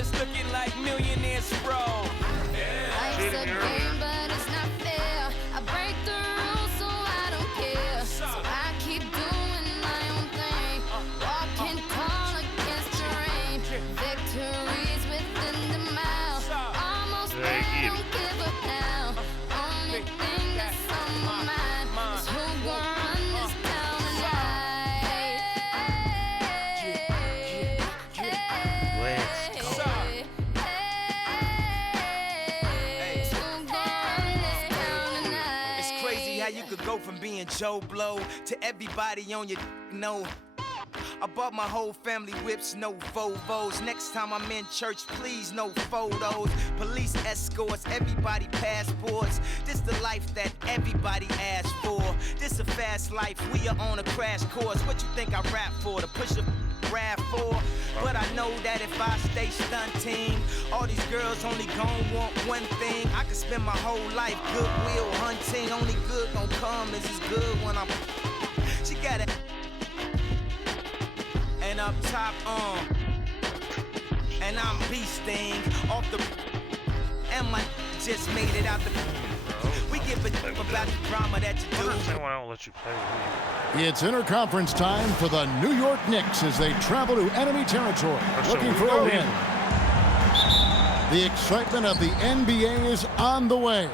it's looking like millionaires roll. Life's a game, but it's not fair. I break the rules, so I don't care. So I keep doing my own thing. Walking tall against the rain. Victories within the mile. Almost there, don't give up now. Only thing that's on my mind is who gon' run this town tonight. It's crazy how you could go from being Joe Blow to everybody on your know. I bought my whole family whips, no Volvos. Next time I'm in church, please, no photos. Police escorts, everybody passports. This the life that everybody asks for. This a fast life, we are on a crash course. What you think I rap for? To push a RAV4? But I know that if I stay stunting, all these girls only gon' want one thing. I could spend my whole life goodwill hunting. Only good gon' come is as good when I'm. She got it. And up top, and I'm beasting off the, and my just made it out the. We give a about the drama that you do. Why don't let you play with It's interconference time for the New York Knicks as they travel to enemy territory, looking for a win. The excitement of the NBA is on the way.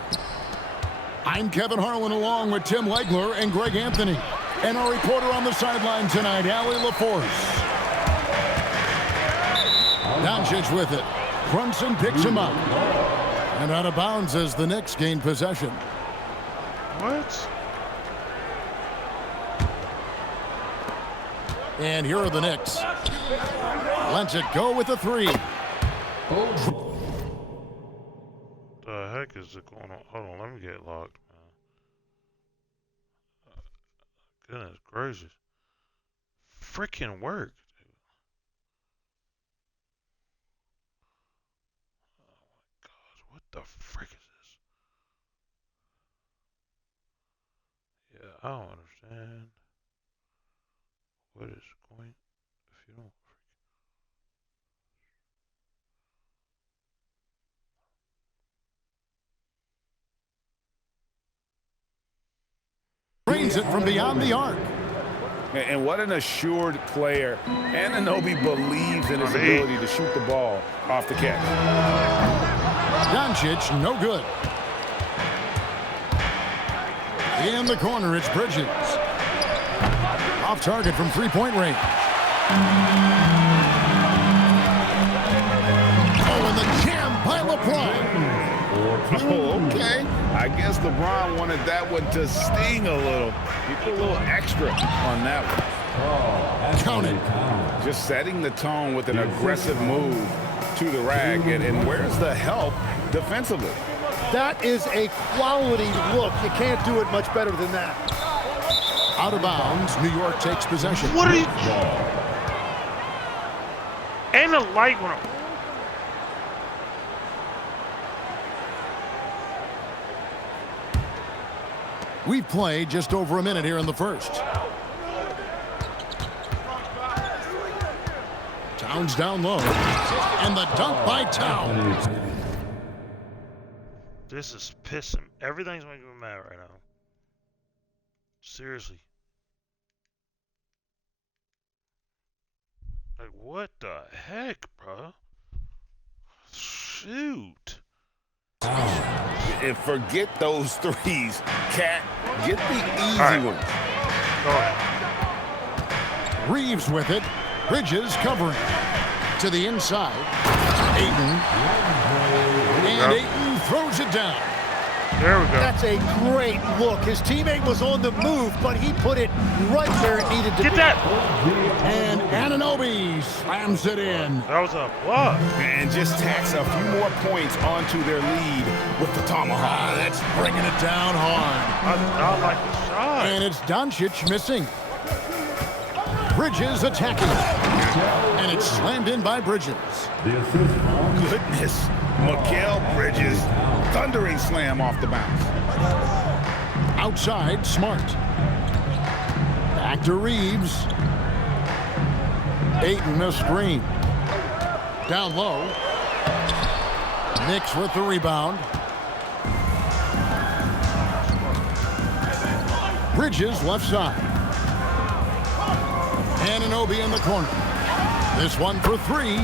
I'm Kevin Harlan along with Tim Legler and Greg Anthony. And our reporter on the sideline tonight, Allie LaForce. Doncic with it. Brunson picks him up. And out of bounds as the Knicks gain possession. What? And here are the Knicks. Lets it go with a three. The heck is it going on? Hold on, let me get locked, man. Goodness gracious. Freaking work, dude. Oh my gosh, what the frick is this? Yeah, I don't understand. What is going, if you don't Drains it from beyond the arc. And what an assured player. Anunoby believes in his ability to shoot the ball off the catch. Doncic, no good. In the corner, it's Bridges. Off target from three-point range. Oh, and the jam by LeBron. Oh, okay. I guess LeBron wanted that one to sting a little. He put a little extra on that one. Counted. Just setting the tone with an aggressive move to the rag. And where's the help defensively? That is a quality look. You can't do it much better than that. Out of bounds, New York takes possession. What are you doing? And the light went up. We've played just over a minute here in the first. Towns down low. And the dunk by Towns. This is pissing. Everything's making me mad right now. Seriously. Like, what the heck, bro? Shoot. And forget those threes. Cat, get the easy ones. Go ahead. Reeves with it. Bridges covering. To the inside. Ayton. And Ayton throws it down. There we go. That's a great look. His teammate was on the move, but he put it right where it needed to be. Get that! And Anunoby slams it in. That was a block. And just tacks a few more points onto their lead with the tomahawk. That's bringing it down hard. I did not like the shot. And it's Doncic missing. Bridges attacking. And it's slammed in by Bridges. Goodness. Mikal Bridges. Thundering slam off the bounce. Outside, Smart. Back to Reeves. Ayton a screen. Down low. Knicks with the rebound. Bridges left side. Anunoby in the corner. This one for three.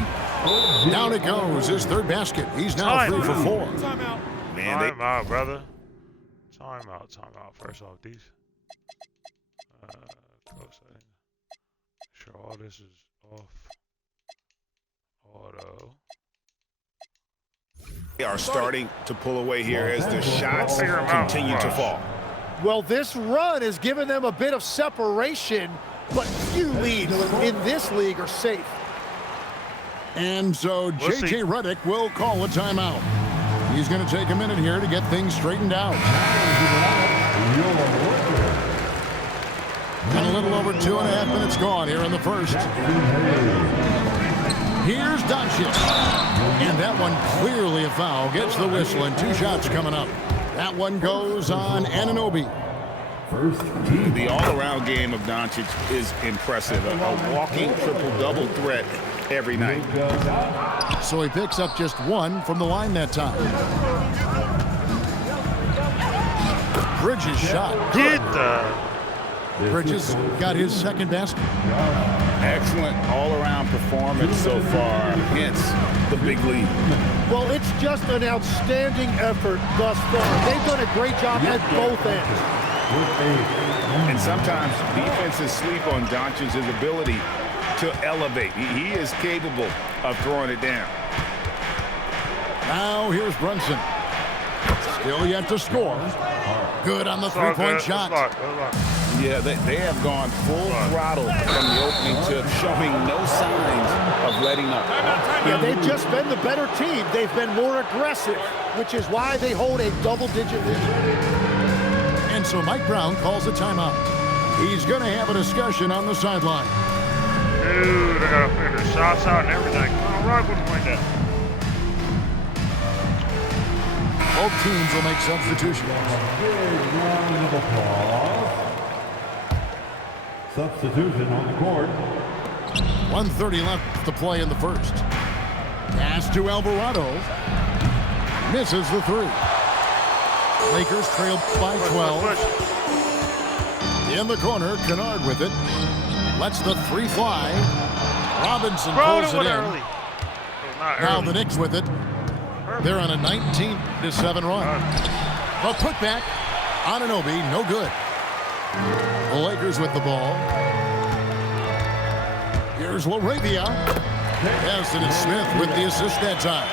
Down it goes. His third basket. He's now 3 for 4. Man, Time out, brother. Time out. First off, these. Close setting. Sure, all this is off. Auto. they are starting to pull away here as the shots continue to fall. Well, this run has given them a bit of separation, but few leads in this league are safe. And so J.J. Redick will call a timeout. He's going to take a minute here to get things straightened out. And a little over 2.5 minutes gone here in the first. Here's Doncic. And that one clearly a foul. Gets the whistle and 2 shots coming up. That one goes on Anunoby. The all-around game of Doncic is impressive. A walking triple-double threat every night. So he picks up just 1 from the line that time. Bridges shot. Get the... Bridges got his second basket. Excellent all-around performance so far, hence the big lead. Well, it's just an outstanding effort thus far. They've done a great job at both ends. And sometimes defenses sleep on Doncic's ability to elevate. He is capable of throwing it down. Now here's Brunson. Still yet to score. Good on the three-point shot. Yeah, they have gone full throttle from the opening tip, showing no signs of letting up. Yeah, they've just been the better team. They've been more aggressive, which is why they hold a double-digit lead. And so Mike Brown calls a timeout. He's going to have a discussion on the sideline. Dude, I got to figure the shots out and everything. All right, wouldn't like that. Both teams will make substitutions. Substitution on the court. 1:30 left to play in the first. Pass to Alvarado. Misses the 3. Lakers trail by 12. In the corner, Kennard with it. Lets the 3 fly. Robinson pulls it in. Now the Knicks with it. They're on a 19-7 run. A putback. Anunoby, no good. The Lakers with the ball. Here's LaRavia. Destin and Smith with the assist that time.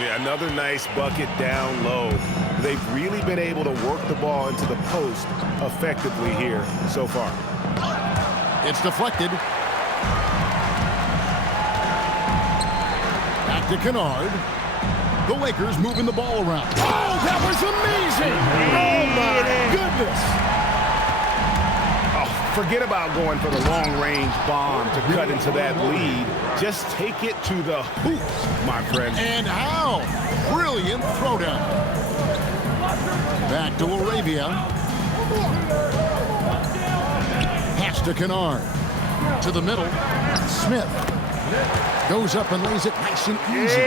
Yeah, another nice bucket down low. They've really been able to work the ball into the post effectively here so far. It's deflected. Back to Kennard. The Lakers moving the ball around. Oh, that was amazing! Oh, my goodness! Forget about going for the long-range bomb to cut into that lead. Just take it to the hoop, my friend. And how? Brilliant throwdown. Back to LaRavia. Pass to Kennard. To the middle. Smith goes up and lays it nice and easy.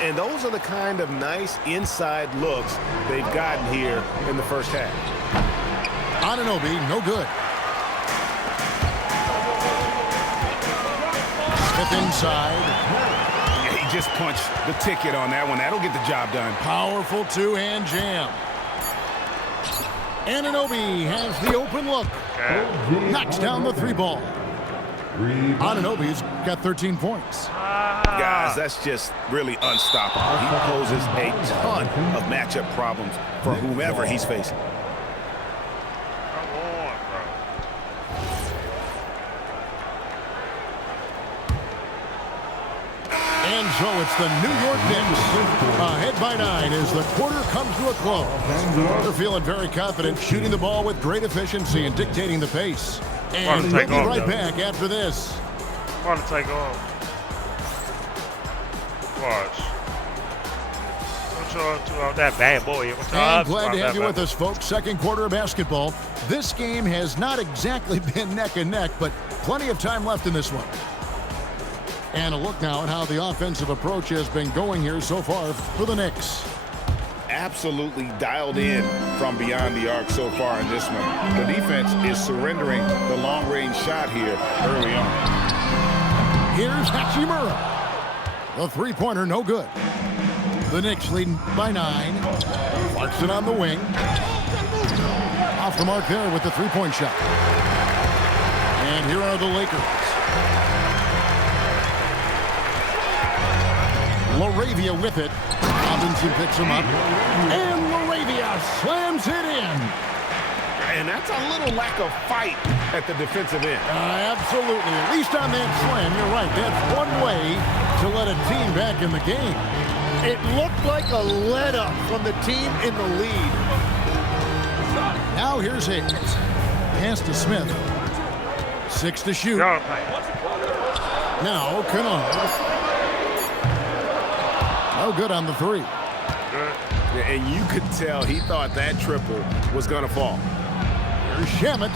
And those are the kind of nice inside looks they've gotten here in the first half. Anunoby, no good. Smith inside. Yeah, he just punched the ticket on that one. That'll get the job done. Powerful 2-hand jam. Anunoby has the open look. Knocks down the 3 ball. Anunoby's got 13 points. Guys, that's just really unstoppable. He poses a ton of matchup problems for whomever he's facing. Come on, bro. And so it's the New York Knicks ahead by 9 as the quarter comes to a close. They're feeling very confident, shooting the ball with great efficiency and dictating the pace. And we'll be right back after this. Want to take off. Watch. What's up, that bad boy? What's up? And glad to have you with us, folks. Second quarter of basketball. This game has not exactly been neck and neck, but plenty of time left in this one. And a look now at how the offensive approach has been going here so far for the Knicks. Absolutely dialed in from beyond the arc so far in this one. The defense is surrendering the long-range shot here early on. Here's Hachimura. The three-pointer, no good. The Knicks leading by 9. Clarkson on the wing. Off the mark there with the three-point shot. And here are the Lakers. LaRavia with it. Robinson picks him up. And LaRavia slams it in. And that's a little lack of fight at the defensive end. Absolutely. At least on that slam, you're right. That's one way to let a team back in the game. It looked like a let-up from the team in the lead. Now here's Hayes. Pass to Smith. 6 to shoot. Now Kennard. No good on the 3. And you could tell he thought that triple was going to fall. Here's Shamet.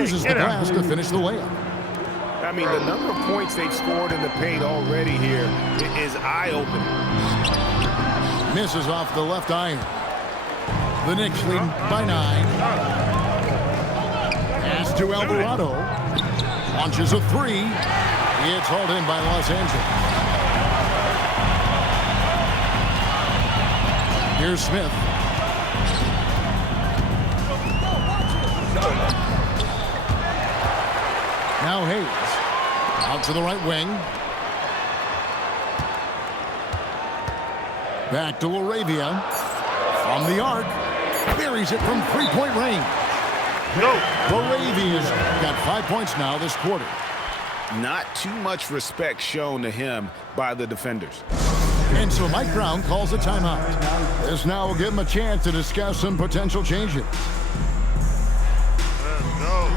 Uses the glass to finish the layup. I mean, the number of points they've scored in the paint already here is eye-opening. Misses off the left iron. The Knicks lead by 9. Pass to Alvarado. Launches a 3. It's hauled in by Los Angeles. Here's Smith. Now Hayes. Out to the right wing. Back to LaRavia. From the arc. Buries it from three-point range. LaRavia's got 5 points now this quarter. Not too much respect shown to him by the defenders. And so Mike Brown calls a timeout. This now will give him a chance to discuss some potential changes. Let's go.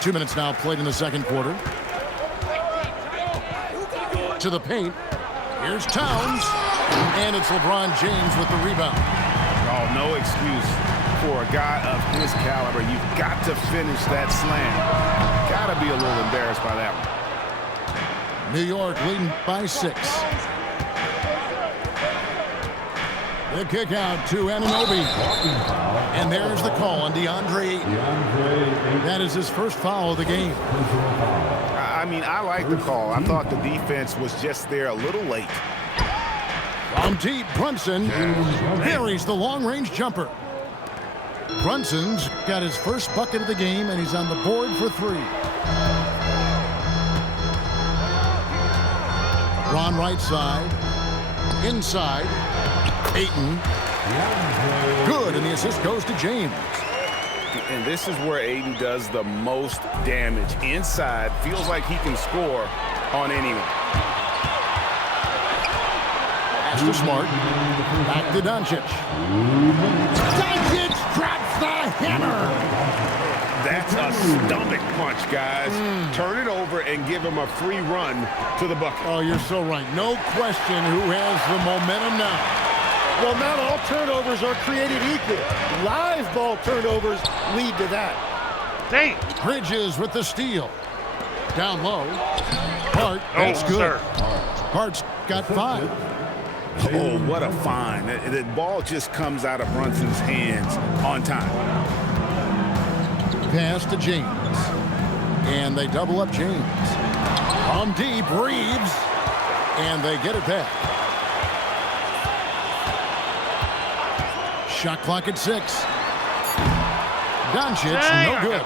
2 minutes now played in the second quarter. To the paint. Here's Towns. And it's LeBron James with the rebound. Oh, no excuse for a guy of his caliber. You've got to finish that slam. Got to be a little embarrassed by that one. New York leading by 6. The kick out to Anunoby. And there's the call on DeAndre Ayton. That is his first foul of the game. I mean, I like the call. I thought the defense was just there a little late. From deep, Brunson buries the long-range jumper. Brunson's got his first bucket of the game, and he's on the board for 3. Ron right side. Inside. Ayton. Good, and the assist goes to James. And this is where Ayton does the most damage. Inside, feels like he can score on anyone. Pass to Smart. Back to Doncic. Doncic drops the hammer. That's a stomach punch, guys. Turn it over and give him a free run to the bucket. Oh, you're so right. No question who has the momentum now. Well, not all turnovers are created equal. Live ball turnovers lead to that. Dang. Bridges with the steal. Down low. Hart, that's good. Sir. Hart's got 5. Oh, what a find. The ball just comes out of Brunson's hands on time. Pass to James. And they double up James. From deep, Reeves. And they get it back. Shot clock at 6. Doncic, no good.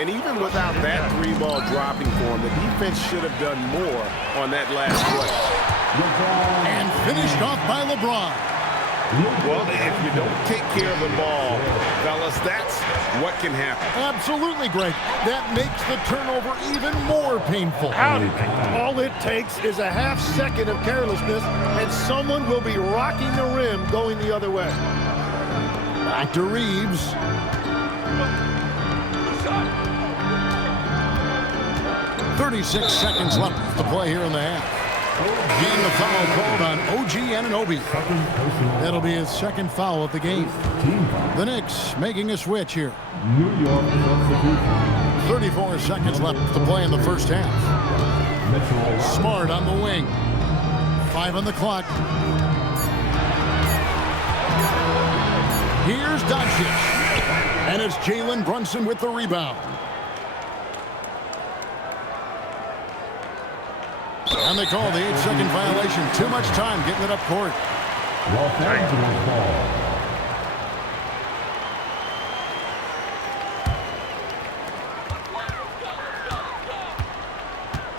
And even without that 3-ball dropping for him, the defense should have done more on that last play. And finished off by LeBron. Well, if you don't take care of the ball, fellas, that's what can happen. Absolutely, Greg. That makes the turnover even more painful. All it takes is a half second of carelessness, and someone will be rocking the rim going the other way. Back to Reeves. "36 seconds left to play here in the half. Getting the foul called on OG Anunoby. That'll be his second foul of the game. The Knicks making a switch here. New York substitution. 34 seconds left to play in the first half. Smart on the wing. 5 on the clock. Here's Doncic. And it's Jalen Brunson with the rebound. And they call the 8-second violation. Too much time getting it up court. Los Angeles ball.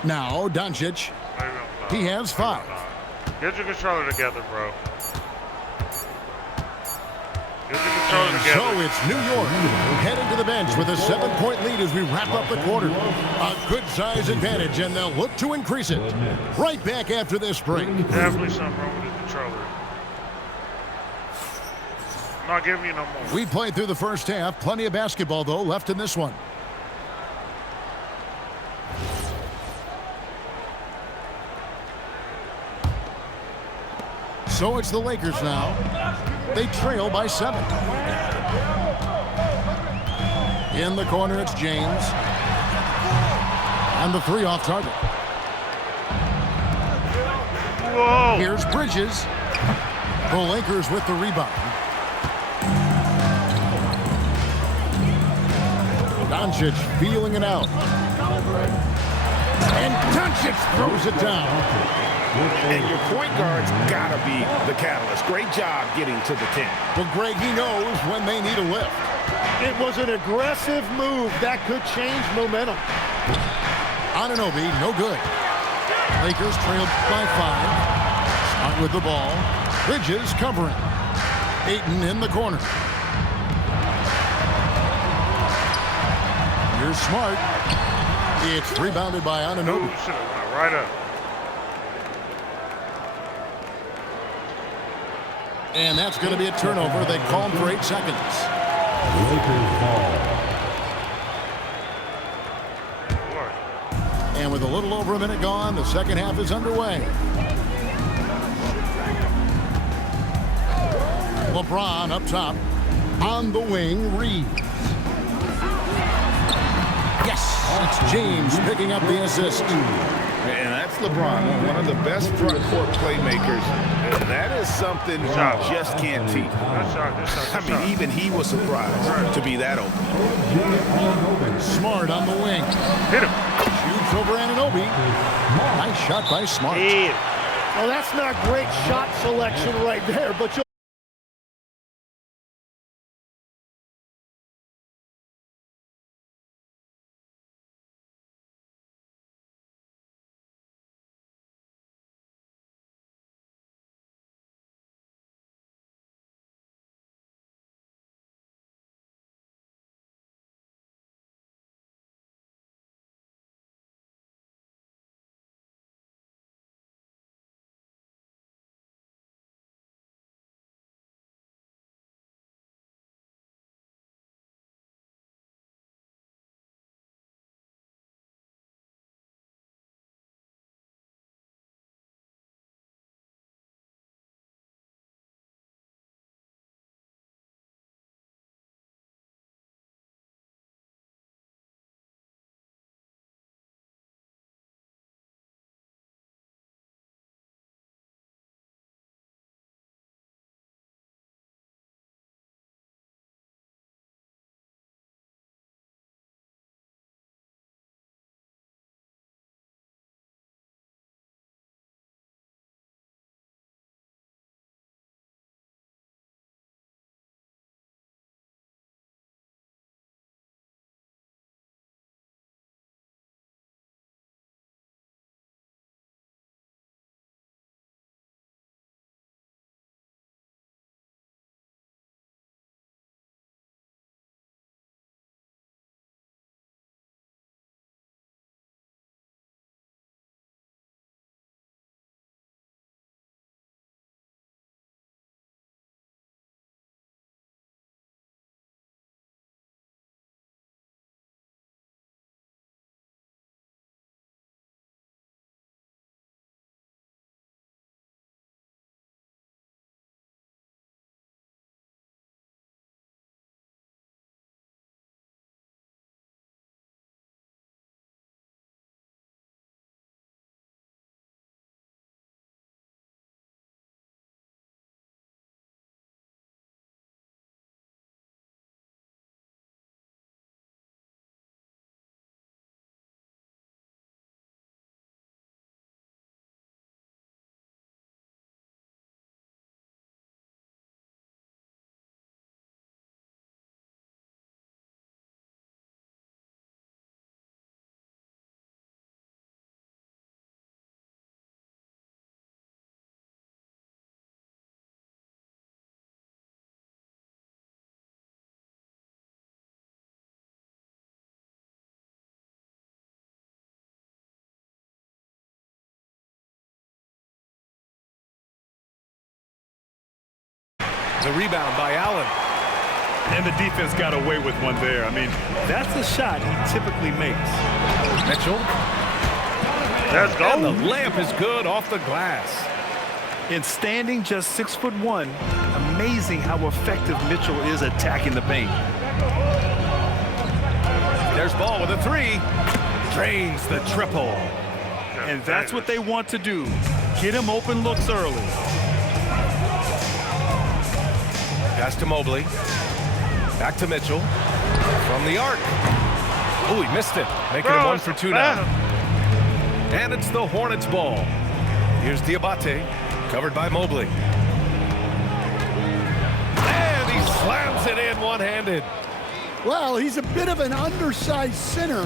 Now Doncic. He has 5. Get your controller together, bro. Get your controller And together. so it's New York heading to the bench with a 7-point lead as we wrap up the quarter. A good size advantage, and they'll look to increase it. Right back after this break. Definitely something wrong with the controller. I'm not giving you no more. We played through the first half. Plenty of basketball, though, left in this one. So it's the Lakers now. They trail by 7. In the corner, it's James. And the 3 off target. Whoa! Here's Bridges. The Lakers with the rebound. Doncic feeling it out. And Doncic throws it down. And your point guard's got to be the catalyst. Great job getting to the 10. Well, Greg, he knows when they need a lift. It was an aggressive move that could change momentum. Anunoby, no good. Lakers trailed by 5. Smart with the ball. Bridges covering. Ayton in the corner. Here's Smart. It's rebounded by Anunoby. Ooh, should have went right up. And that's going to be a turnover. They call him for 8 seconds. Lakers ball. And with a little over a minute gone, the second half is underway. LeBron up top. On the wing, Reeves. Yes, it's James picking up the assist. And that's LeBron, one of the best front court playmakers. And that is something you just can't teach. I mean, even he was surprised to be that open. Smart on the wing. Hit him. Shoots over Anunoby. Nice shot by Smart. Well, that's not great shot selection right there, but you'll The rebound by Allen. And the defense got away with one there. I mean, that's the shot he typically makes. Mitchell. Let's go. And the layup is good off the glass. In standing just 6'1", amazing how effective Mitchell is attacking the paint. There's Ball with a three. Drains the triple. And that's what they want to do. Get him open looks early. Pass to Mobley. Back to Mitchell. From the arc. Oh, he missed it. Making it 1 for 2 now. And it's the Hornets ball. Here's Diabate. Covered by Mobley. And he slams it in one-handed. Well, he's a bit of an undersized center.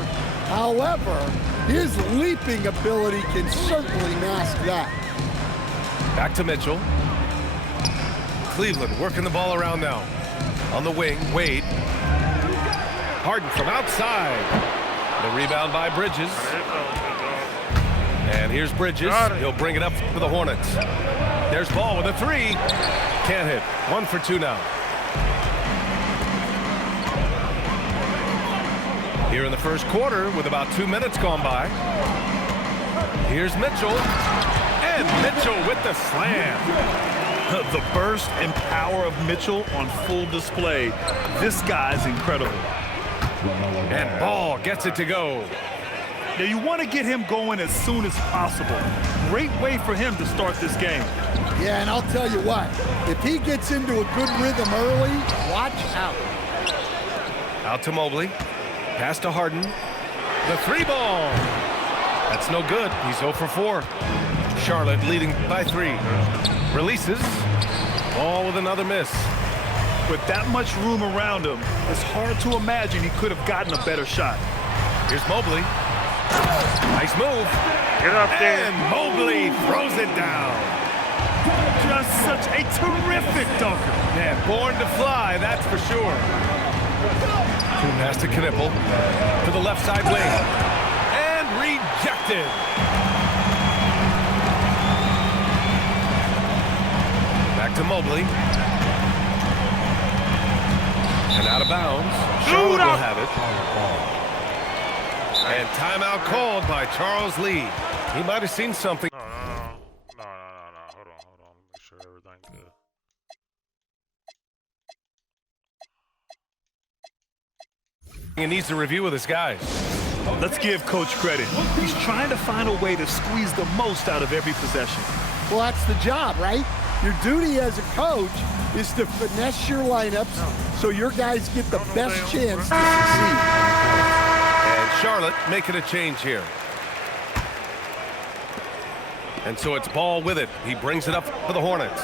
However, his leaping ability can certainly mask that. Back to Mitchell. Cleveland working the ball around now. On the wing, Wade. Harden from outside. The rebound by Bridges. And here's Bridges. He'll bring it up for the Hornets. There's Ball with a three. Can't hit. 1 for 2 now. Here in the first quarter with about 2 minutes gone by. Here's Mitchell. And Mitchell with the slam. The burst and power of Mitchell on full display. This guy's incredible. And Ball gets it to go. Now you want to get him going as soon as possible. Great way for him to start this game. Yeah, and I'll tell you what, if he gets into a good rhythm early, watch out. Out to Mobley. Pass to Harden. The three ball. That's no good. He's 0 for 4. Charlotte leading by 3. Releases. Ball with another miss. With that much room around him, it's hard to imagine he could have gotten a better shot. Here's Mobley. Nice move. Get up there. And Mobley throws it down. Just such a terrific dunker. Yeah, born to fly, that's for sure. Pass to Knippel. To the left side wing. And rejected. Back to Mobley. And out of bounds. Charlotte will have it. And timeout called by Charles Lee. He might have seen something. No. Hold on. Make sure everything's good. He needs to review with his guys. Let's give Coach credit. He's trying to find a way to squeeze the most out of every possession. Well, that's the job, right? Your duty as a coach is to finesse your lineups so your guys get the best chance to succeed. And Charlotte making a change here. And so it's Ball with it. He brings it up for the Hornets.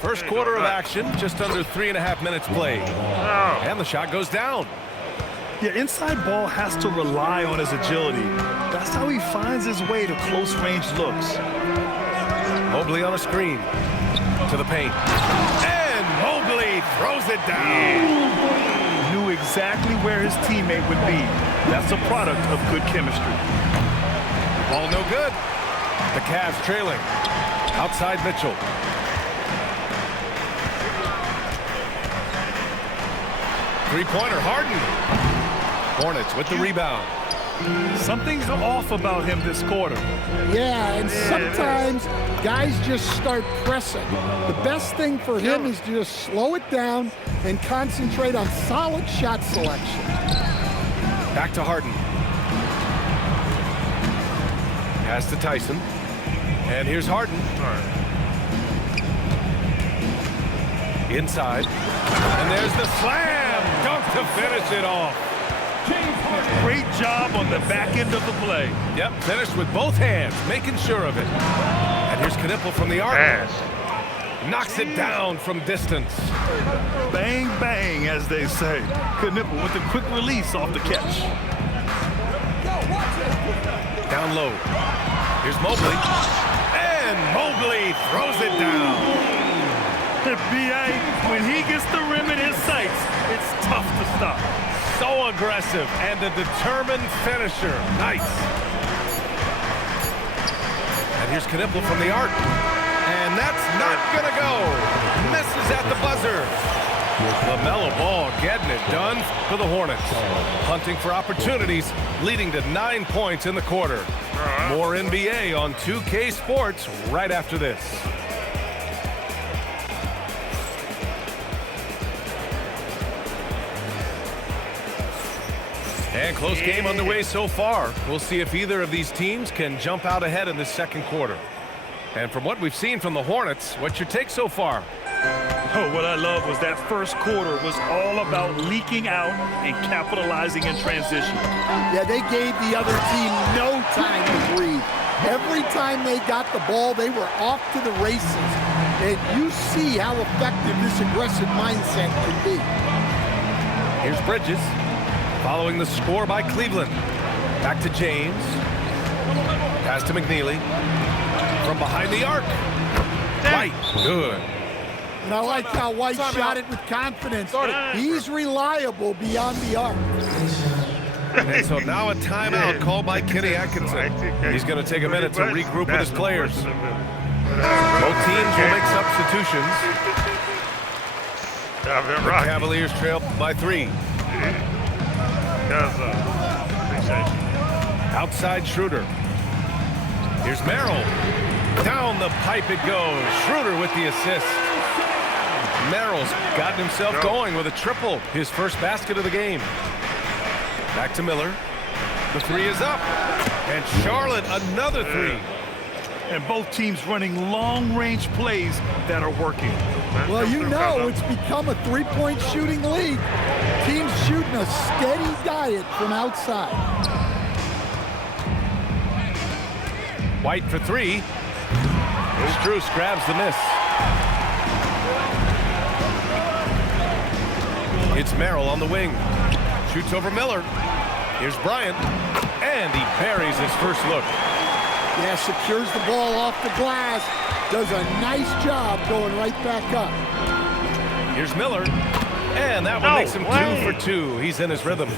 First quarter of action, just under 3.5 minutes played. And the shot goes down. Yeah, inside Ball has to rely on his agility. That's how he finds his way to close-range looks. Mobley on a screen. To the paint. And Mobley throws it down. Knew exactly where his teammate would be. That's a product of good chemistry. Ball no good. The Cavs trailing. Outside Mitchell. Three-pointer, Harden. Hornets with the rebound. Something's off about him this quarter. Yeah, and sometimes guys just start pressing. The best thing for him is to just slow it down and concentrate on solid shot selection. Back to Harden. Pass to Tyson. And here's Harden. Inside. And there's the slam. Dunk to finish it off. Great job on the back end of the play. Yep, finished with both hands, making sure of it. And here's Knippel from the arc. Knocks it down from distance. Bang, bang, as they say. Knippel with a quick release off the catch. Down low. Here's Mobley. And Mobley throws it down. B.A., when he gets the rim in his sights, it's tough to stop. So aggressive and a determined finisher. Nice. And Here's Knipple from the arc. And that's not going to go. Misses at the buzzer. LaMelo Ball getting it done for the Hornets. Hunting for opportunities, leading to 9 points in the quarter. More NBA on 2K Sports right after this. And close game underway so far. We'll see if either of these teams can jump out ahead in the second quarter. And from what we've seen from the Hornets, what's your take so far? Oh, what I love was that first quarter was all about leaking out and capitalizing in transition. Yeah, they gave the other team no time to breathe. Every time they got the ball, they were off to the races. And you see how effective this aggressive mindset can be. Here's Bridges, following the score by Cleveland. Back to James. Pass to McNeely. From behind the arc. White, good. And I like how White shot it with confidence. He's reliable beyond the arc. And so now a timeout called by Kenny Atkinson. He's going to take a minute to regroup with his players. Both teams will make substitutions. The Cavaliers trail by 3. Outside Schroeder. Here's Merrill. Down the pipe it goes. Schroeder with the assist. Merrill's gotten himself going with a triple. His first basket of the game. Back to Miller. The 3 is up. And Charlotte, another 3. And both teams running long-range plays that are working. Well, you know it's become a three-point shooting league. Teams shooting a steady diet from outside. White for 3. Strus grabs the miss. It's Merrill on the wing. Shoots over Miller. Here's Bryant. And he buries his first look. Yeah, secures the ball off the glass. Does a nice job going right back up. Here's Miller. And that one makes him 2 for 2. He's in his rhythm.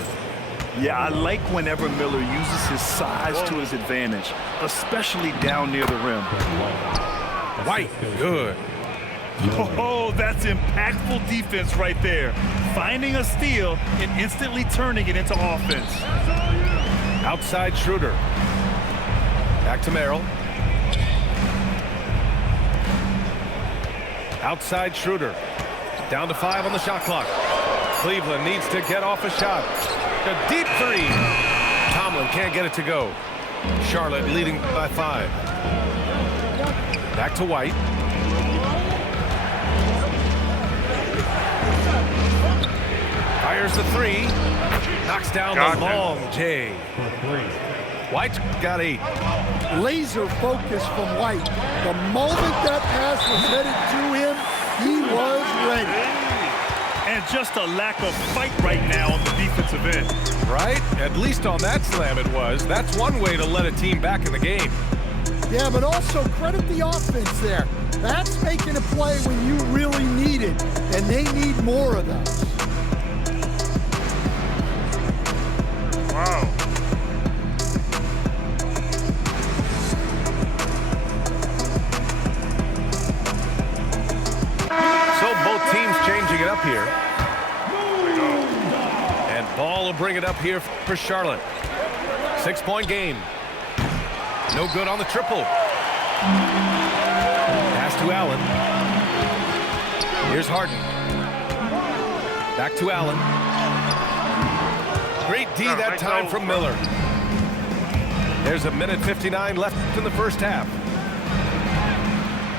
Yeah, I like whenever Miller uses his size to his advantage, especially down near the rim. White, good. Oh, that's impactful defense right there. Finding a steal and instantly turning it into offense. Outside Schroeder. Back to Merrill. Outside Schroeder. Down to 5 on the shot clock. Cleveland needs to get off a shot. A deep 3. Tomlin can't get it to go. Charlotte leading by 5. Back to White. Fires the 3. Knocks down the long J. White's got 8. Laser focus from White. The moment that pass was headed to him, he was ready. And just a lack of fight right now on the defensive end. Right? At least on that slam it was. That's one way to let a team back in the game. Yeah, but also credit the offense there. That's making a play when you really need it, and they need more of that. Wow. So both teams changing it up here. And Ball will bring it up here for Charlotte. 6-point game. No good on the triple. Pass to Allen. Here's Harden. Back to Allen. Great D that time from Miller. There's 1:59 left in the first half.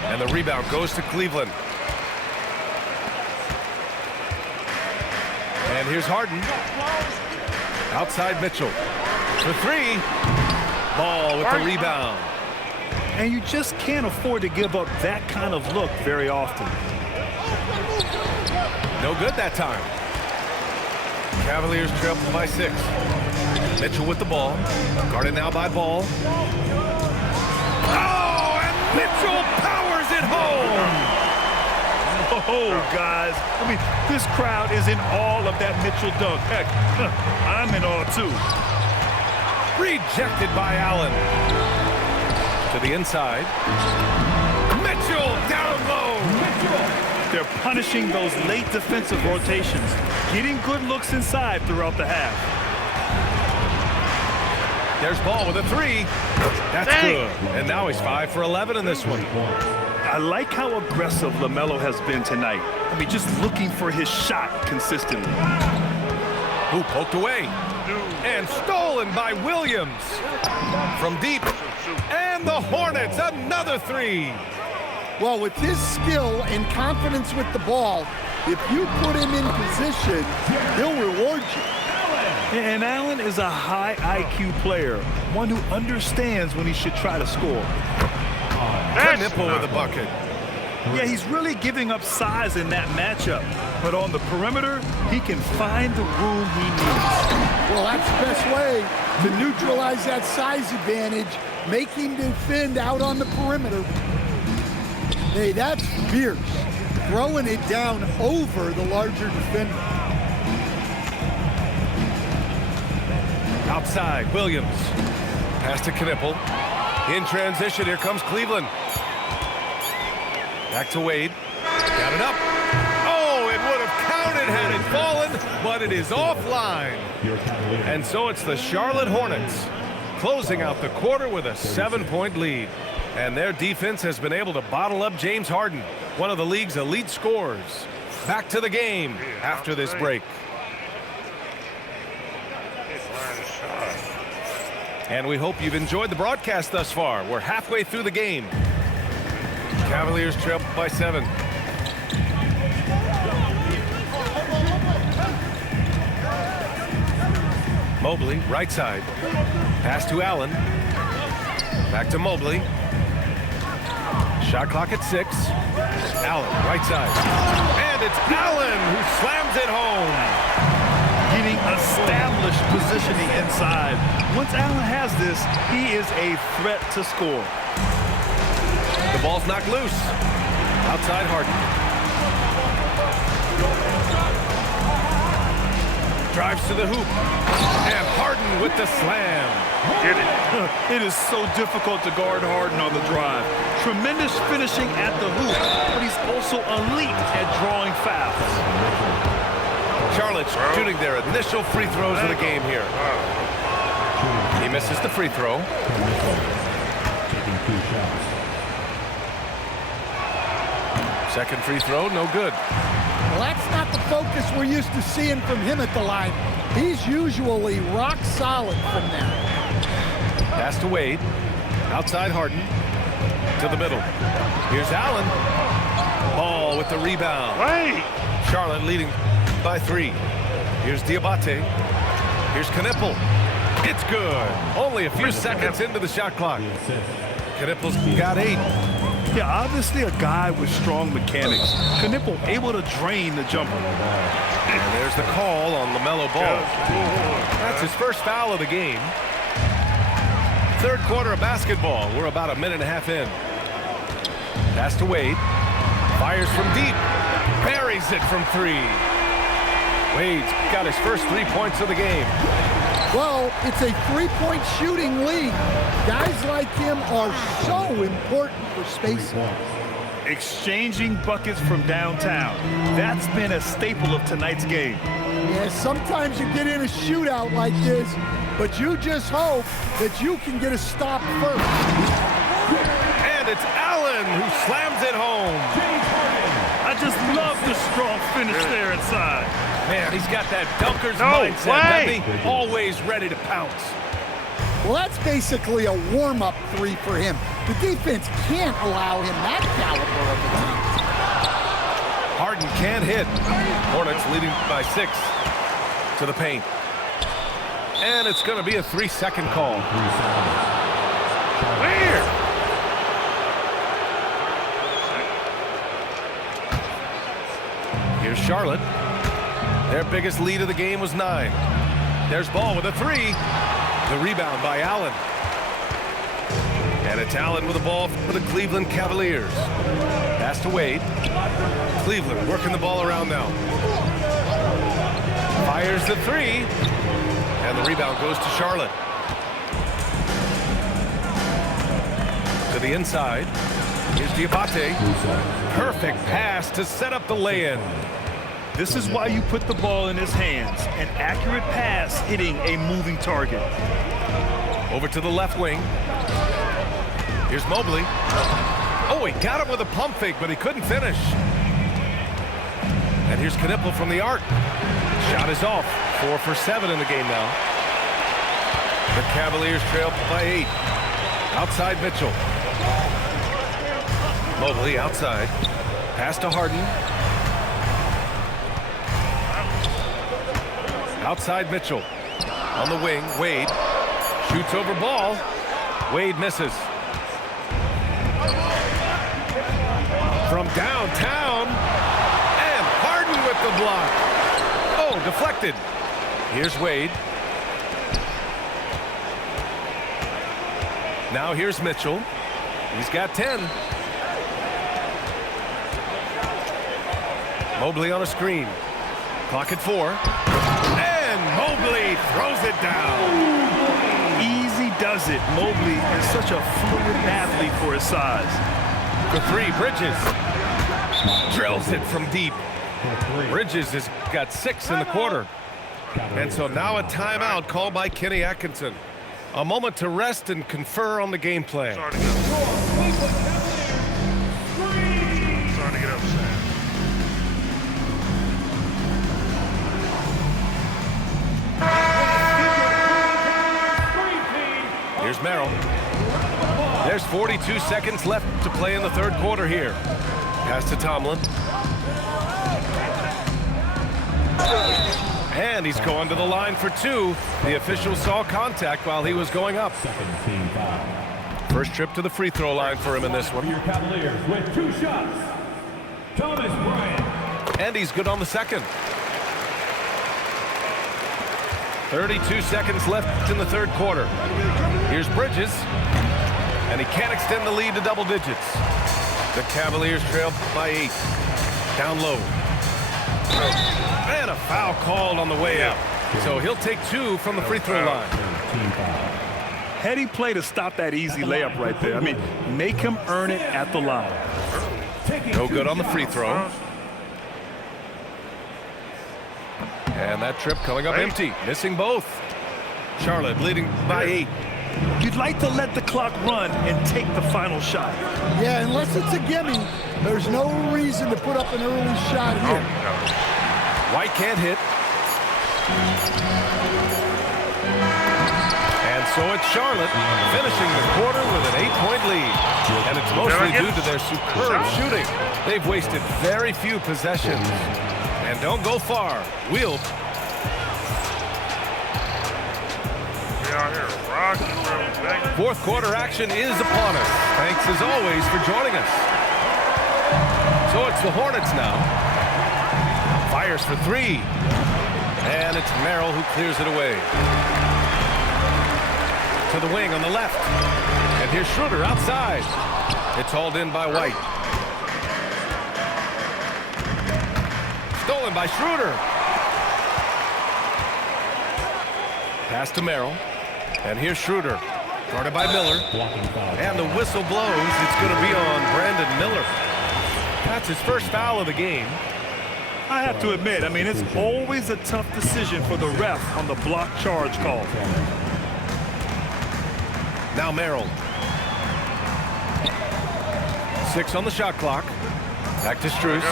And the rebound goes to Cleveland. And here's Harden. Outside Mitchell. For 3. Ball with the rebound. And you just can't afford to give up that kind of look very often. No good that time. Cavaliers trail by 6. Mitchell with the ball. Guarded now by Ball. Oh, and Mitchell powers it home. Oh, guys. I mean, this crowd is in awe of that Mitchell dunk. Heck, I'm in awe, too. Rejected by Allen. To the inside. Mitchell down low. They're punishing those late defensive rotations, getting good looks inside throughout the half. There's Ball with a three. That's good. And now he's 5 for 11 in this one. I like how aggressive LaMelo has been tonight. I mean, just looking for his shot consistently. Who poked away. And stolen by Williams. From deep. And the Hornets, another three. Well, with his skill and confidence with the ball, if you put him in position, he'll reward you. And Allen is a high IQ player, one who understands when he should try to score. Nipple with a bucket. Yeah, he's really giving up size in that matchup. But on the perimeter, he can find the room he needs. Well, that's the best way to neutralize that size advantage. Make him defend out on the perimeter. Hey, that's fierce. Throwing it down over the larger defender. Outside, Williams. Pass to Knipple. In transition, here comes Cleveland. Back to Wade. Got it up. Oh, it would have counted had it fallen, but it is offline. And so it's the Charlotte Hornets closing out the quarter with a 7-point lead. And their defense has been able to bottle up James Harden, one of the league's elite scorers. Back to the game after this break. And we hope you've enjoyed the broadcast thus far. We're halfway through the game. Cavaliers trail by 7. Mobley, right side. Pass to Allen. Back to Mobley. Shot clock at 6. Allen, right side. And it's Allen who slams it home. Getting established positioning inside. Once Allen has this, he is a threat to score. The ball's knocked loose. Outside Harden. Drives to the hoop. And Harden with the slam. Get it. It is so difficult to guard Harden on the drive. Tremendous finishing at the hoop, but he's also elite at drawing fouls. Charlotte shooting their initial free throws of the game here. He misses the free throw. Second free throw, no good. Well, that's not the focus we're used to seeing from him at the line. He's usually rock solid from there. Pass to Wade. Outside Harden. To the middle. Here's Allen. Ball with the rebound. Wait! Charlotte leading by 3. Here's Diabate. Here's Knipple. It's good. Only a few seconds into the shot clock. Knipple's got 8. Yeah, obviously a guy with strong mechanics. Knipple able to drain the jumper. And there's the call on LaMelo Ball. That's his first foul of the game. Third quarter of basketball. We're about a minute and a half in. Pass to Wade. Fires from deep. Buries it from 3. Wade's got his first 3 points of the game. Well, it's a 3-point shooting league. Guys like him are so important for spacing. Exchanging buckets from downtown. That's been a staple of tonight's game. Yeah, sometimes you get in a shootout like this, but you just hope that you can get a stop first. And it's Allen who slams it home. I just love the strong finish there inside. Man, he's got that dunker's mindset, doesn't he? Always ready to pounce. Well, that's basically a warm-up 3 for him. The defense can't allow him that caliber of attack. Harden can't hit. Hornets leading by 6 to the paint. And it's going to be a 3-second call. Where? Here's Charlotte. Their biggest lead of the game was 9. There's Ball with a 3. The rebound by Allen. And it's Allen with the ball for the Cleveland Cavaliers. Pass to Wade. Cleveland working the ball around now. Fires the 3. And the rebound goes to Charlotte. To the inside. Here's Diabate. Perfect pass to set up the lay-in. This is why you put the ball in his hands. An accurate pass hitting a moving target. Over to the left wing. Here's Mobley. Oh, he got him with a pump fake, but he couldn't finish. And here's Knipple from the arc. Shot is off. 4 for 7 in the game now. The Cavaliers trail by 8. Outside Mitchell. Mobley outside. Pass to Harden. Outside Mitchell. On the wing, Wade. Shoots over ball. Wade misses. From downtown. And Harden with the block. Oh, deflected. Here's Wade. Now here's Mitchell. He's got 10. Mobley on a screen. Clock at 4. And Mobley throws it down. Easy does it. Mobley is such a fluid athlete for his size. For 3, Bridges. Drills it from deep. Bridges has got 6 in the quarter. And so now a timeout called by Kenny Atkinson. A moment to rest and confer on the game plan. Starting to get upset. Here's Merrill. There's 42 seconds left to play in the third quarter here. Pass to Tomlin. And he's going to the line for 2. The official saw contact while he was going up. First trip to the free throw line for him in this one. Your Cavaliers with 2 shots. Thomas Bryant. And he's good on the second. 32 seconds left in the third quarter. Here's Bridges. And he can't extend the lead to double digits. The Cavaliers trail by 8. Down low. And a foul called on the way out. So he'll take 2 from the free throw line. Heady play to stop that easy layup right there. I mean, make him earn it at the line. No good on the free throw. And that trip coming up empty. Missing both. Charlotte leading by 8. You'd like to let the clock run and take the final shot. Yeah, unless it's a gimme, there's no reason to put up an early shot here. White can't hit. And so it's Charlotte finishing the quarter with an 8-point lead. And it's mostly due to their superb shooting. They've wasted very few possessions. And don't go far. We'll fourth quarter action is upon us. Thanks as always for joining us. So it's the Hornets now. Fires for 3. And it's Merrill who clears it away. To the wing on the left. And here's Schroeder outside. It's hauled in by White. Stolen by Schroeder. Pass to Merrill. And here's Schroeder. Guarded by Miller. And the whistle blows. It's going to be on Brandon Miller. That's his first foul of the game. I have to admit, I mean, it's always a tough decision for the ref on the block charge call. Now Merrill. 6 on the shot clock. Back to Strus.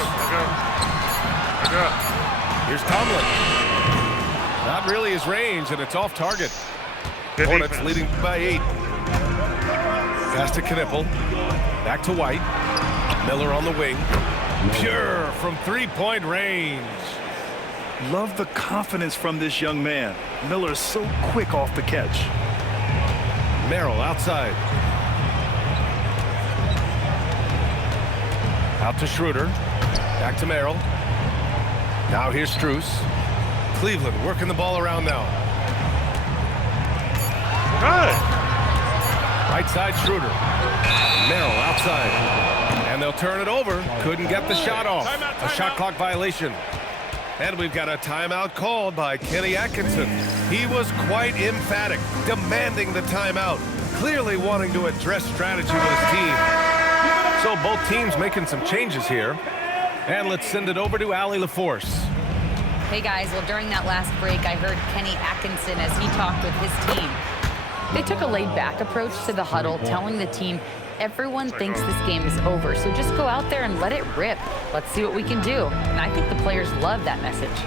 Here's Tomlin. Not really his range, and it's off target. Hornets leading by 8. Pass to Knipple. Back to White. Miller on the wing. Pure from 3-point range. Love the confidence from this young man. Miller's so quick off the catch. Merrill outside. Out to Schroeder. Back to Merrill. Now here's Strus. Cleveland working the ball around now. Right side Schroeder. Merrill outside. And they'll turn it over. Couldn't get the shot off. A shot clock violation. And we've got a timeout called by Kenny Atkinson. He was quite emphatic, demanding the timeout. clearly wanting to address strategy with his team. So both teams making some changes here. And let's send it over to Allie LaForce. Hey guys, well during that last break I heard Kenny Atkinson as he talked with his team. They took a laid-back approach to the huddle, telling the team everyone thinks this game is over, so just go out there and let it rip. Let's see what we can do. And I think the players love that message.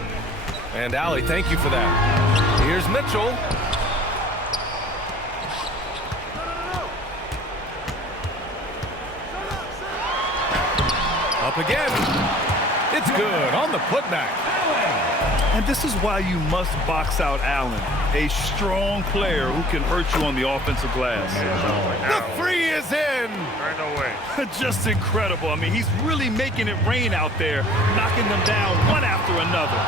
And Allie, thank you for that. Here's Mitchell. Up again. It's good on the putback. And this is why you must box out Allen, a strong player who can hurt you on the offensive glass. The three is in. Ain't no way. Just incredible. I mean, he's really making it rain out there, knocking them down one after another.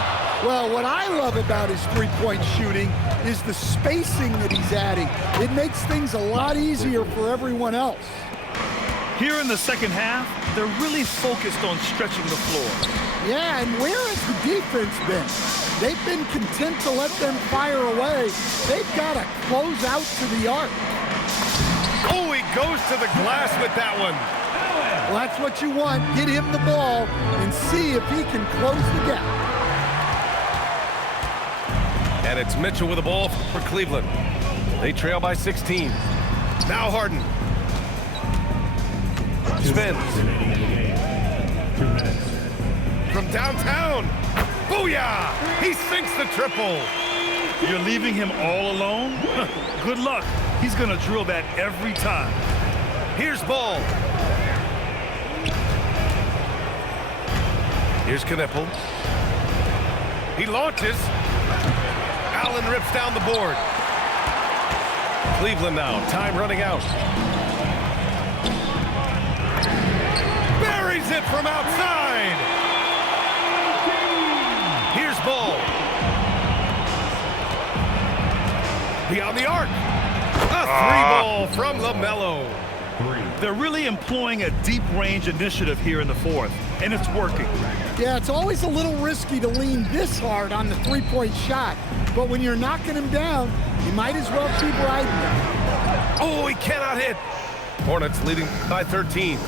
Well, what I love about his three-point shooting is the spacing that he's adding. It makes things a lot easier for everyone else. Here in the second half, they're really focused on stretching the floor. Yeah, and where has the defense been? They've been content to let them fire away. They've got to close out to the arc. Oh, he goes to the glass with that one. Well, that's what you want. Get him the ball and see if he can close the gap. And it's Mitchell with the ball for Cleveland. They trail by 16. Now Harden. Spins. From downtown. Booyah! He sinks the triple. You're leaving him all alone? Good luck. He's going to drill that every time. Here's Ball. Here's Knipple. He launches. Allen rips down the board. Cleveland now. Time running out. Buries it from outside. Here's Ball. Beyond the arc. A three-ball from LaMelo. They're really employing a deep range initiative here in the fourth, and it's working. Yeah, it's always a little risky to lean this hard on the three-point shot, but when you're knocking him down, you might as well keep riding him. Oh, he cannot hit. Hornets leading by 13.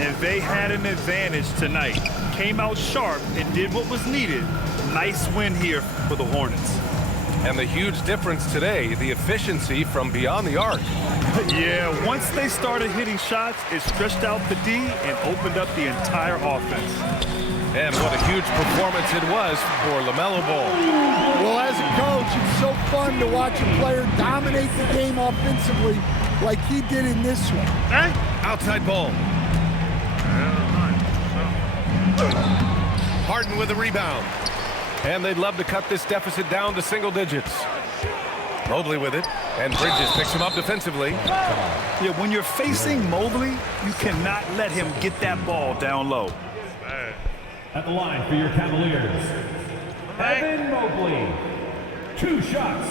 And they had an advantage tonight. Came out sharp and did what was needed. Nice win here for the Hornets. And the huge difference today, the efficiency from beyond the arc. Yeah, once they started hitting shots, it stretched out the D and opened up the entire offense. And what a huge performance it was for LaMelo Ball. Well, as a coach, it's so fun to watch a player dominate the game offensively like he did in this one. Hey? Outside ball. Harden with a rebound. And they'd love to cut this deficit down to single digits. Mobley with it, and Bridges picks him up defensively. Yeah, when you're facing Mobley, you cannot let him get that ball down low. At the line for your Cavaliers, Evan Mobley. 2 shots.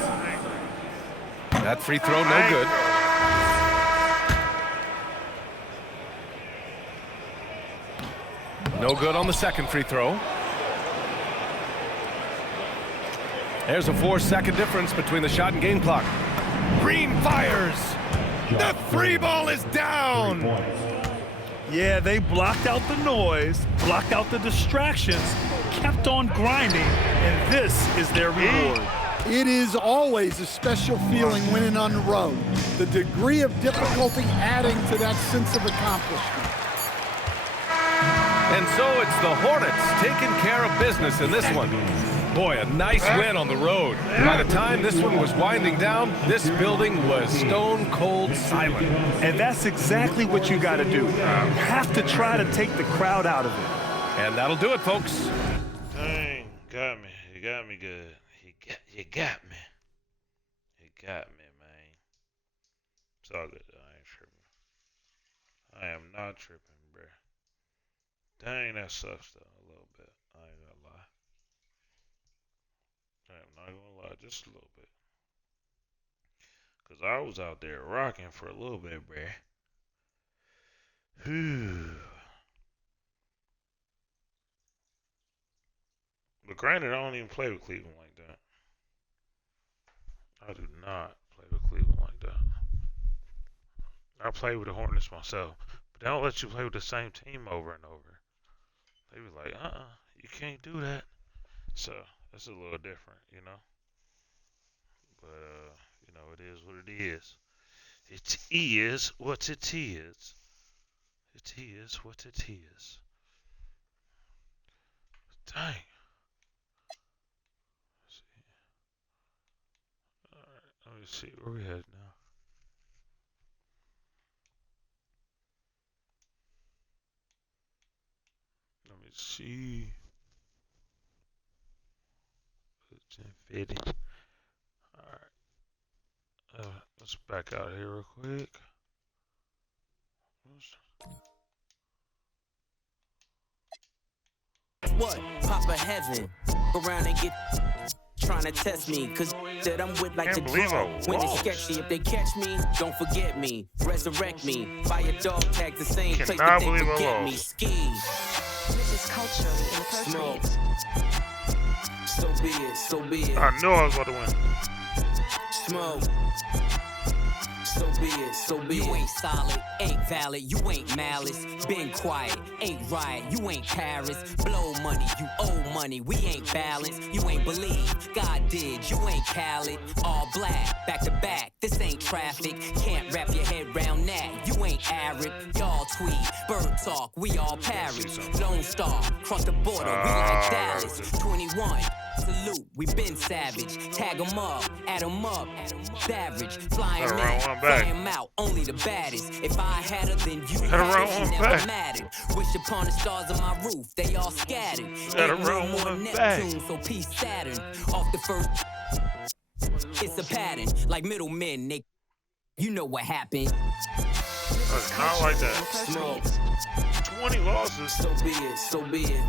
That free throw, no good. No good on the second free throw. There's a 4-second difference between the shot and game clock. Green fires. The three ball is down. Yeah, they blocked out the noise, blocked out the distractions, kept on grinding, and this is their reward. It is always a special feeling winning on the road. The degree of difficulty adding to that sense of accomplishment. And so it's the Hornets taking care of business in this one. Boy, a nice win on the road. By the time this one was winding down, this building was stone cold silent. And that's exactly what you got to do. You have to try to take the crowd out of it. And that'll do it, folks. Dang, got me. You got me good. You got me. You got me, man. It's all good, though. I ain't tripping. I am not tripping, bruh. Dang, that sucks, though, a little bit. I ain't gonna lie. I'm not gonna lie, just a little bit. Cause I was out there rocking for a little bit, bruh. Whew. But granted, I don't even play with Cleveland like that. I do not play with Cleveland like that. I play with the Hornets myself, but they don't let you play with the same team over and over. They be like, you can't do that. So it's a little different, you know. But you know, it is what it is. It is what it is. It is what it is. Dang. Let me see where we at now. Let me see. It's infetti. Alright. Let's back out here real quick. What? Papa Heaven. Go around and get trying to test me, cause that I'm with like the draw. When it's sketchy, if they catch me, don't forget me. Resurrect me. Buy a dog tag the same place that they forget me. Ski. This is culturally inappropriate. So be it, so be it. I knew I was about to win. Smoke. So be it, so be it. You ain't solid, ain't valid, you ain't malice. Been quiet, ain't riot, you ain't Paris. Blow money, you owe money, we ain't balanced. You ain't believe, God did, you ain't Khaled. All black, back to back, this ain't traffic. Can't wrap your head round that, you ain't Arab. Y'all tweet, bird talk, we all Paris. Lone Star, cross the border, we like Dallas. 21. Salute, we been savage. Tag 'em up, add 'em up. Savage, flying in, fly 'em out, only the baddest. If I had her, then you had it, she never mattered. Wish upon the stars on my roof, they all scattered. Ain't no more Neptune, so peace Saturn. Off the first, it's a pattern. Like middlemen, they, you know what happened. That's not like that. Smoke. 20 losses. So be it, so be it.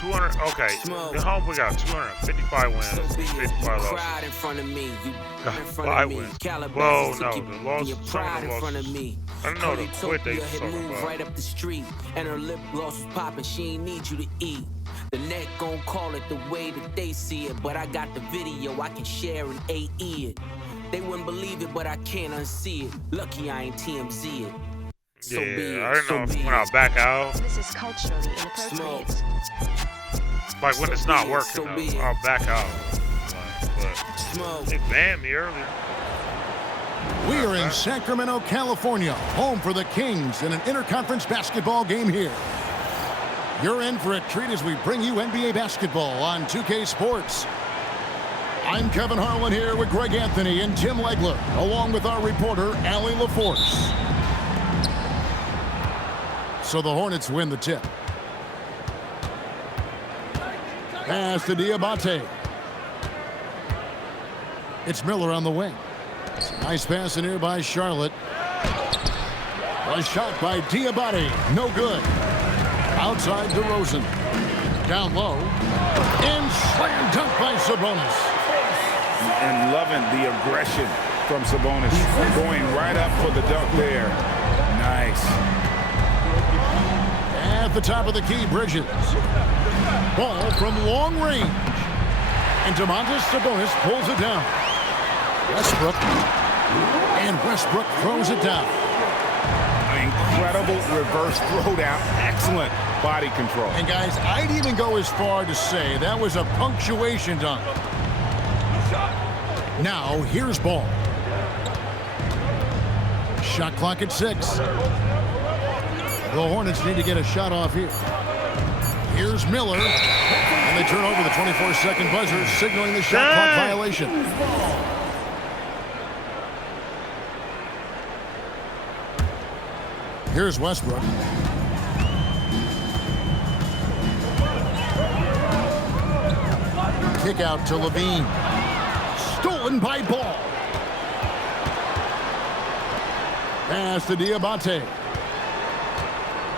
200, okay. The home we got 255 wins, 55 losses. Cried in front of me, you got in front 5 of me. wins. Calabasas Whoa, took no, your, the losses, your some pride of the in front of losses. me. I don't know the quit they was talking move about. right up the street, and her lip gloss was popping. She ain't need you to eat. The net gon' call it the way that they see it, but I got the video I can share and AE it. They wouldn't believe it, but I can't unsee it. Lucky I ain't TMZ it. So yeah, be it, I don't know so when I back out. This is culturally inappropriate. Like when So it's not be it, working, so though, be it. I'll back out. But they banned me earlier. We are in Sacramento, California, home for the Kings in an interconference basketball game here. You're in for a treat as we bring you NBA basketball on 2K Sports. I'm Kevin Harlan here with Greg Anthony and Tim Legler, along with our reporter, Allie LaForce. So the Hornets win the tip. Pass to Diabate. It's Miller on the wing. Nice pass in here by Charlotte. A shot by Diabate. No good. Outside DeRozan. Down low. And slam dunk by Sabonis. And loving the aggression from Sabonis. Going right up for the dunk there. Nice. At the top of the key, Bridges. Ball from long range. And Domantas Sabonis pulls it down. Westbrook. And Westbrook throws it down. Incredible reverse throwdown. Excellent body control. And guys, I'd even go as far to say that was a punctuation dunk. Now, here's ball. Shot clock at 6. The Hornets need to get a shot off here. Here's Miller. And they turn over the 24-second buzzer, signaling the shot clock violation. Here's Westbrook. Kick out to Levine. Stolen by Ball. Pass to Diabate.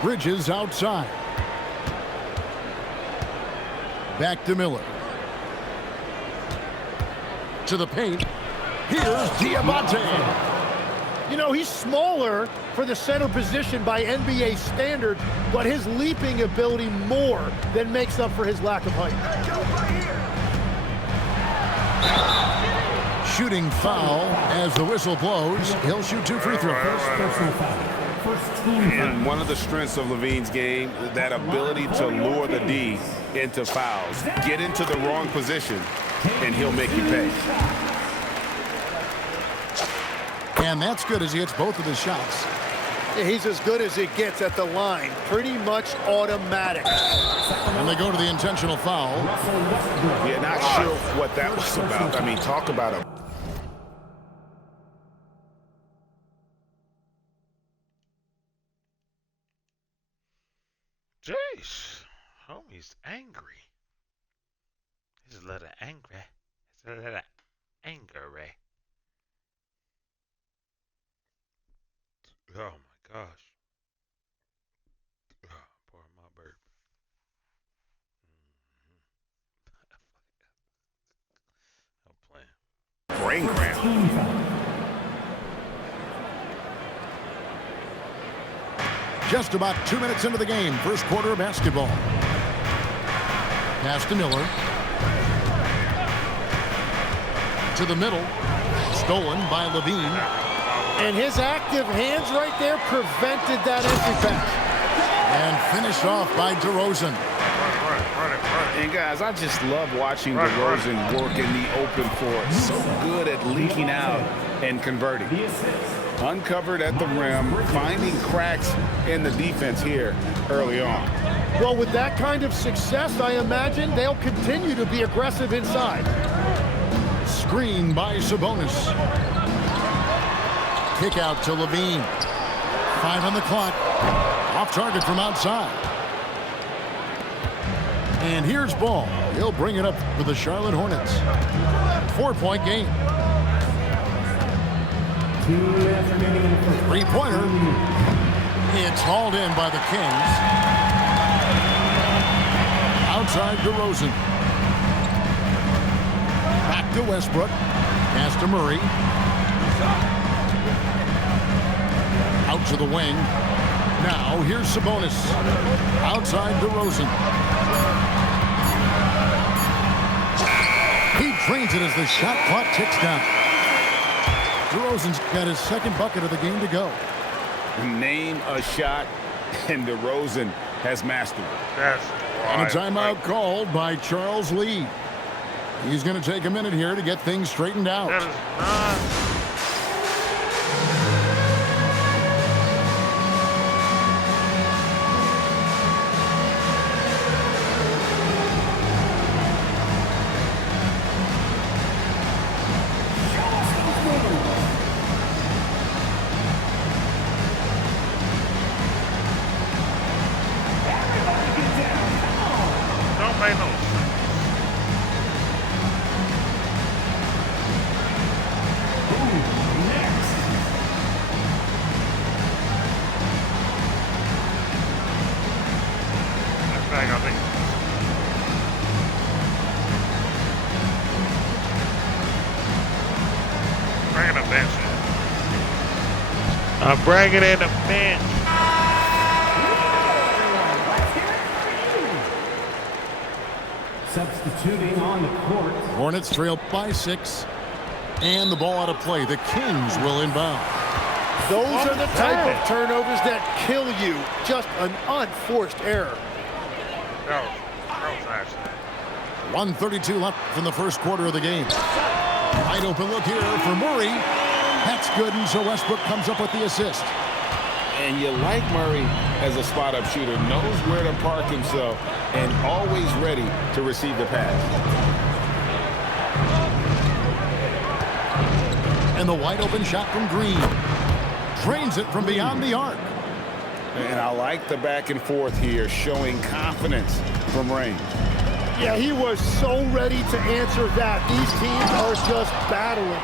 Bridges outside. Back to Miller. To the paint. Here's Diabate. You know, he's smaller for the center position by NBA standard, but his leaping ability more than makes up for his lack of height. shooting foul as the whistle blows. He'll shoot 2 free throws. And one of the strengths of Levine's game, that ability to lure the D into fouls. Get into the wrong position, and he'll make you pay. And that's good as he hits both of his shots. He's as good as it gets at the line. Pretty much automatic. And they go to the intentional foul. Yeah, not sure what that was about. I mean, talk about a... Jeez, homie's angry. He's a little angry. He's a little angry. Oh my gosh. Oh, poor my burp. I'm playing. Brain cramp. Just about 2 minutes into the game, first quarter of basketball. Pass to Miller. To the middle. Stolen by Levine. And his active hands right there prevented that entry pass. And finished off by DeRozan. And guys, I just love watching DeRozan work in the open floor. So good at leaking out and converting. Uncovered at the rim, finding cracks in the defense here early on. Well, with that kind of success, I imagine they'll continue to be aggressive inside. Screen by Sabonis. Kick out to Levine. 5 on the clock. Off target from outside. And here's Ball. He'll bring it up for the Charlotte Hornets. 4-point game. 3-pointer. It's hauled in by the Kings. Outside DeRozan. Back to Westbrook. Pass to Murray. Out to the wing. Now here's Sabonis. Outside DeRozan. He drains it as the shot clock ticks down. DeRozan's got his second bucket of the game to go. Name a shot, and DeRozan has mastered it. And a timeout called by Charles Lee. He's going to take a minute here to get things straightened out. That is not... I'm bringing in the bench. Substituting on the court. Hornets trail by 6. And the ball out of play. The Kings will inbound. Those are the type of turnovers that kill you. Just an unforced error. That was nice. 1:32 left from the first quarter of the game. Wide open look here for Murray. That's good, and so Westbrook comes up with the assist. And you like Murray as a spot-up shooter. Knows where to park himself and always ready to receive the pass. And the wide open shot from Green. Drains it from beyond the arc. And I like the back and forth here, showing confidence from range. Yeah, he was so ready to answer that. These teams are just battling.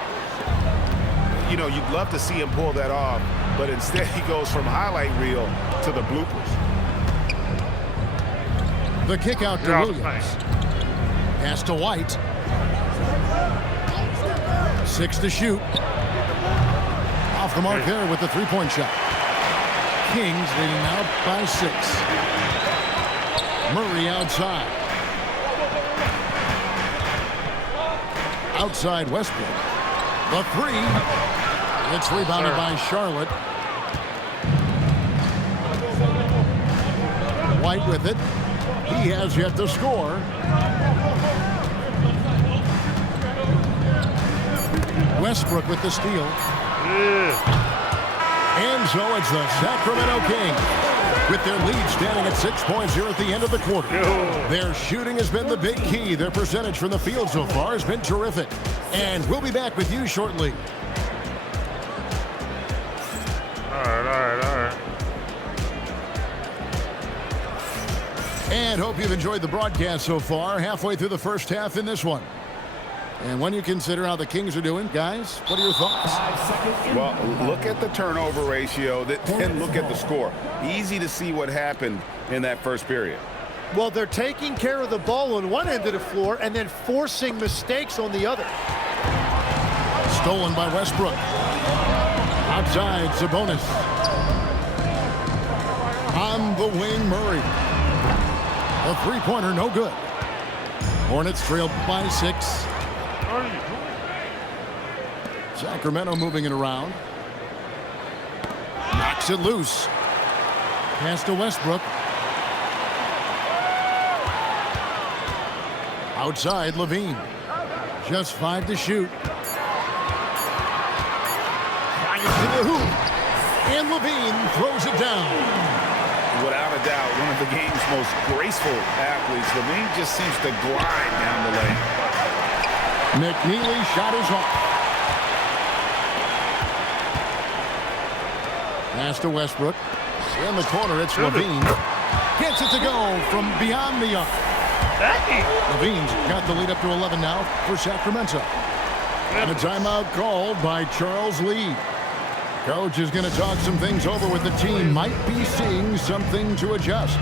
You know, you'd love to see him pull that off, but instead he goes from highlight reel to the bloopers. The kick out to Williams. Nice. Pass to White. 6 to shoot. Off the mark there with the three-point shot. Kings leading now by 6. Murray outside. Outside Westbrook. The three. It's rebounded by Charlotte. White with it. He has yet to score. Westbrook with the steal. And so it's the Sacramento Kings with their lead standing at 6 points here at the end of the quarter. Their shooting has been the big key. Their percentage from the field so far has been terrific. And we'll be back with you shortly. All right. And hope you've enjoyed the broadcast so far. Halfway through the first half in this one. And when you consider how the Kings are doing, guys, what are your thoughts? Well, look at the turnover ratio, then look at the score. Easy to see what happened in that first period. Well, they're taking care of the ball on one end of the floor and then forcing mistakes on the other. Stolen by Westbrook. Outside, Sabonis. On the wing, Murray. A three-pointer, no good. Hornets trailed by 6. What are you doing? Sacramento moving it around. Knocks it loose. Pass to Westbrook. Outside, Levine. Just 5 to shoot. Fires to the hoop. And Levine throws it down. Without a doubt, one of the game's most graceful athletes. Levine just seems to glide down the lane. McNeely shot is off. Pass to Westbrook. In the corner, it's Levine. Gets it to go from beyond the arc. Levine's got the lead up to 11 now for Sacramento. And a timeout called by Charles Lee. Coach is going to talk some things over with the team. Might be seeing something to adjust.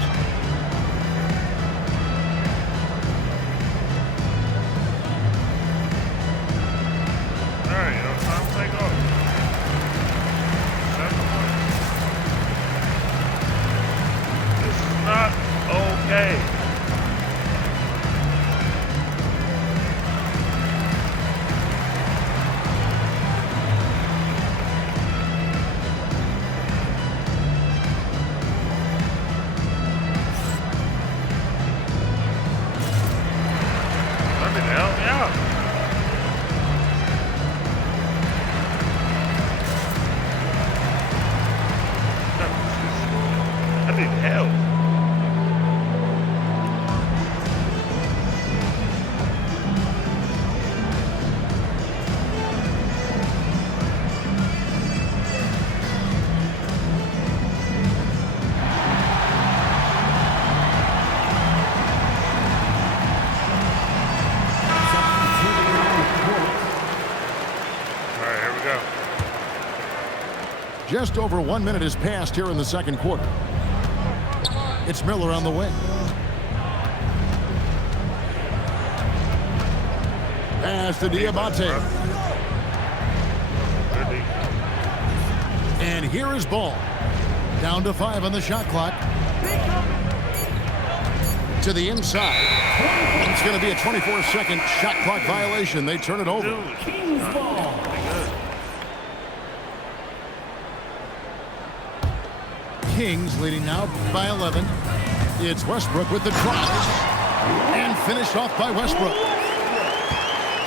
Just over 1 minute has passed here in the second quarter. It's Miller on the wing. Pass to Diabate. And here is Ball. Down to 5 on the shot clock. To the inside. It's going to be a 24-second shot clock violation. They turn it over. Kings ball. Kings leading now by 11. It's Westbrook with the drive. And finished off by Westbrook.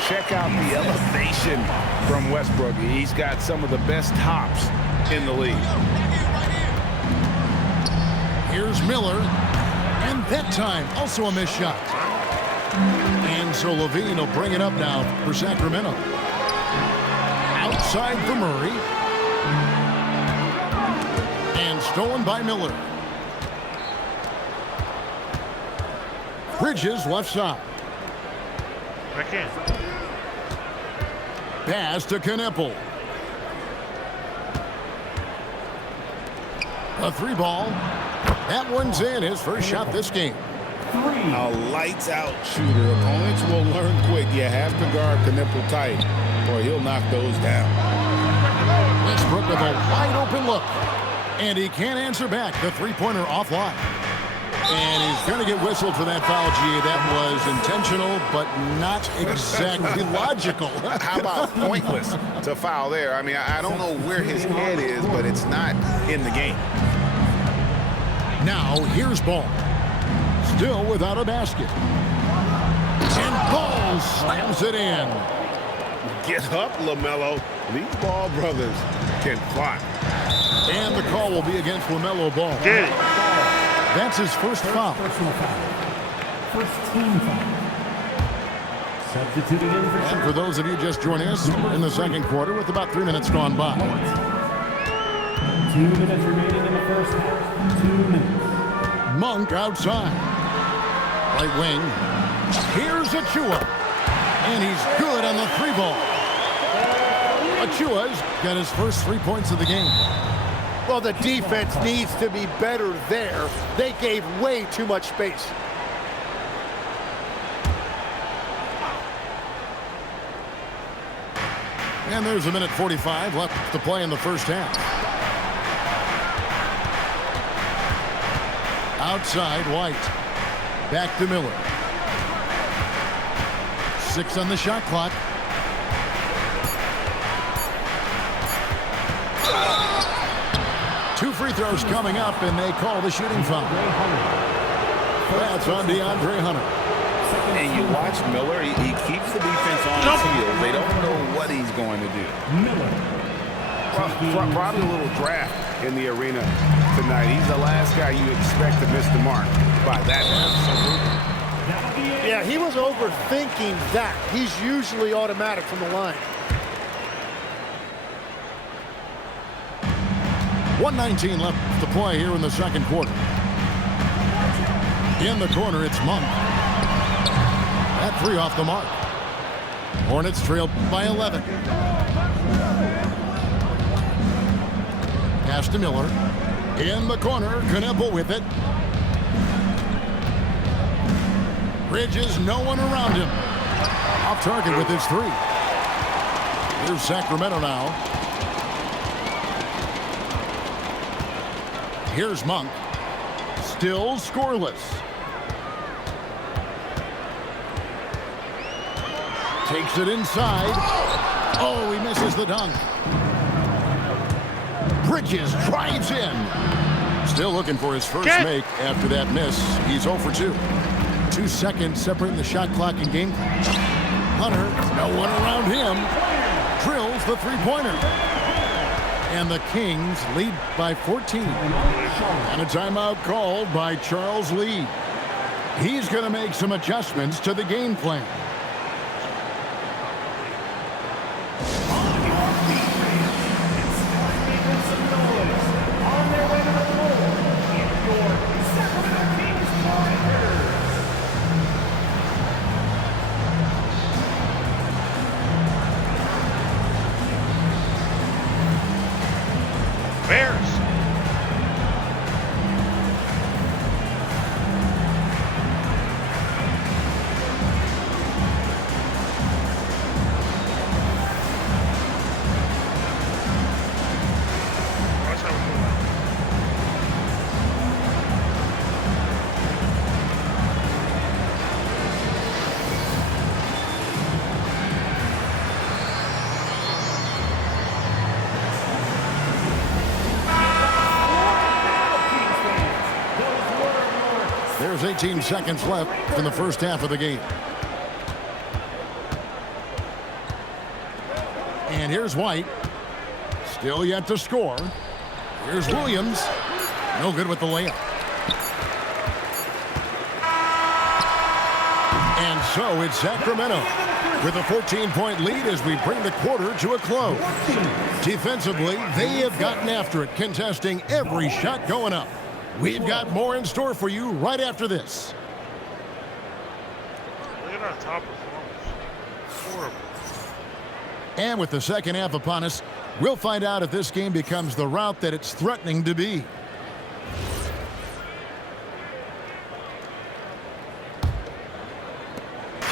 Check out the elevation from Westbrook. He's got some of the best hops in the league. Here's Miller. And that time, also a missed shot. And so Levine will bring it up now for Sacramento. Outside for Murray. And stolen by Miller. Bridges left side. Back in. Pass to Kneppel. A 3-ball. That one's in. His first shot this game. A lights-out shooter. Opponents will learn quick. You have to guard Kneppel tight, or he'll knock those down. Westbrook with a wide-open look. And he can't answer back. The three-pointer offline. And he's going to get whistled for that foul, G. That was intentional, but not exactly logical. How about pointless to foul there? I mean, I don't know where his head is, but it's not in the game. Now, here's Ball. Still without a basket. And Ball slams it in. Get up, LaMelo. These Ball brothers can fly. And the call will be against LaMelo Ball. That's his first foul. First team foul. Substituting in for And for those of you just joining us in the second quarter with about 3 minutes gone by. 2 minutes remaining in the first half. 2 minutes. Monk outside. Right wing. Here's Achua. And he's good on the 3-ball. Achua's got his first 3 points of the game. Well, the defense needs to be better there. They gave way too much space. And there's 1:45 left to play in the first half. Outside, White. Back to Miller. 6 on the shot clock. Two free throws coming up, and they call the shooting foul. That's on DeAndre Hunter. And you watch Miller, he keeps the defense on his heels. They don't know what he's going to do. Probably a little draft in the arena tonight. He's the last guy you expect to miss the mark by that much. Yeah, he was overthinking that. He's usually automatic from the line. 1:19 left to play here in the second quarter. In the corner, it's Monk. That 3 off the mark. Hornets trailed by 11. Pass to Miller. In the corner, Knueppel with it. Bridges, no one around him. Off target with his 3. Here's Sacramento now. Here's Monk. Still scoreless. Takes it inside. Oh, he misses the dunk. Bridges drives in. Still looking for his first make after that miss. He's 0 for 2. 2 seconds separating the shot clock and game clock. Hunter, no one around him. Drills the 3-pointer. And the Kings lead by 14. And a timeout called by Charles Lee. He's going to make some adjustments to the game plan. Bears. There's 18 seconds left in the first half of the game. And here's White. Still yet to score. Here's Williams. No good with the layup. And so it's Sacramento with a 14-point lead as we bring the quarter to a close. Defensively, they have gotten after it, contesting every shot going up. We've got more in store for you right after this. Look at our top performance. Horrible. And with the second half upon us, we'll find out if this game becomes the route that it's threatening to be.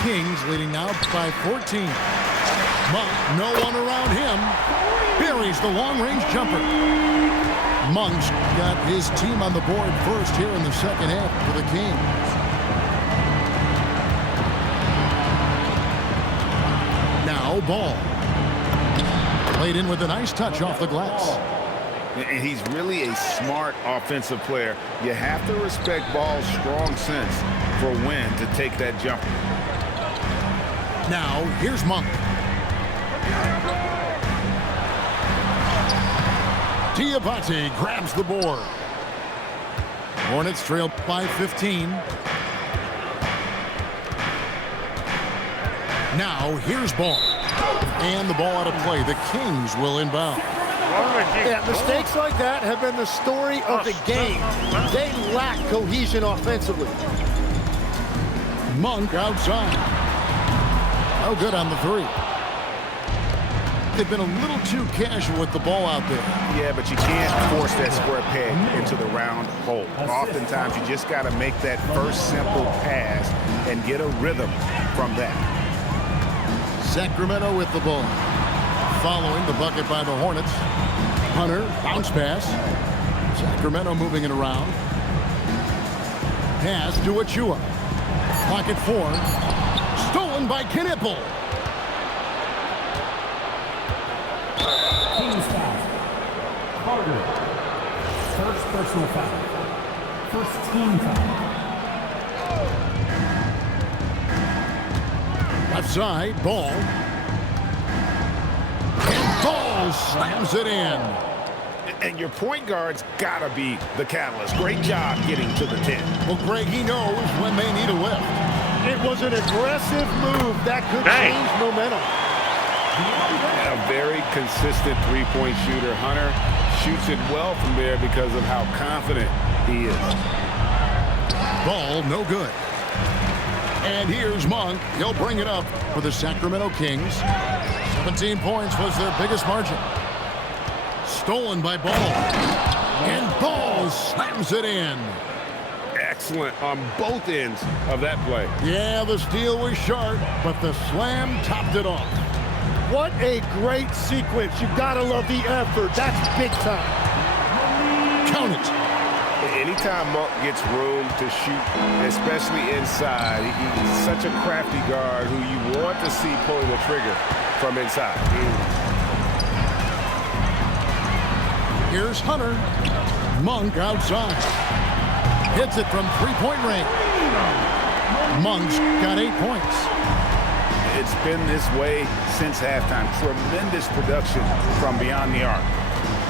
Kings leading now by 14. Monk, no one around him. Buries the long-range jumper. Monk's got his team on the board first here in the second half for the Kings. Now Ball. Played in with a nice touch off the glass. And he's really a smart offensive player. You have to respect Ball's strong sense for when to take that jumper. Now, here's Monk. Diabate grabs the board. Hornets trail by 15. Now, here's Ball. And the ball out of play. The Kings will inbound. Yeah, mistakes like that have been the story of the game. They lack cohesion offensively. Monk outside. No good on the three. They've been a little too casual with the ball out there. Yeah, but you can't force that square peg into the round hole. Oftentimes, you just got to make that first simple pass and get a rhythm from that. Sacramento with the ball. Following the bucket by the Hornets. Hunter, bounce pass. Sacramento moving it around. Pass to Achua. Pocket 4. Stolen by Knipple. Kings foul. Carter. First personal foul. First team foul. Left side, Ball. And Ball slams it in. And your point guard's got to be the catalyst. Great job getting to the 10. Well, Greg, he knows when they need a lift. It was an aggressive move that could change momentum. And a very consistent three-point shooter. Hunter shoots it well from there because of how confident he is. Ball no good. And here's Monk. He'll bring it up for the Sacramento Kings. 17 points was their biggest margin. Stolen by Ball. And Ball slams it in. Excellent on both ends of that play. Yeah, the steal was sharp, but the slam topped it off. What a great sequence. You gotta love the effort. That's big time. Count it. Anytime Monk gets room to shoot, especially inside, he's such a crafty guard who you want to see pulling the trigger from inside. Here's Hunter. Monk outside. Hits it from three-point range. Monk's got 8 points. It's been this way since halftime. Tremendous production from beyond the arc.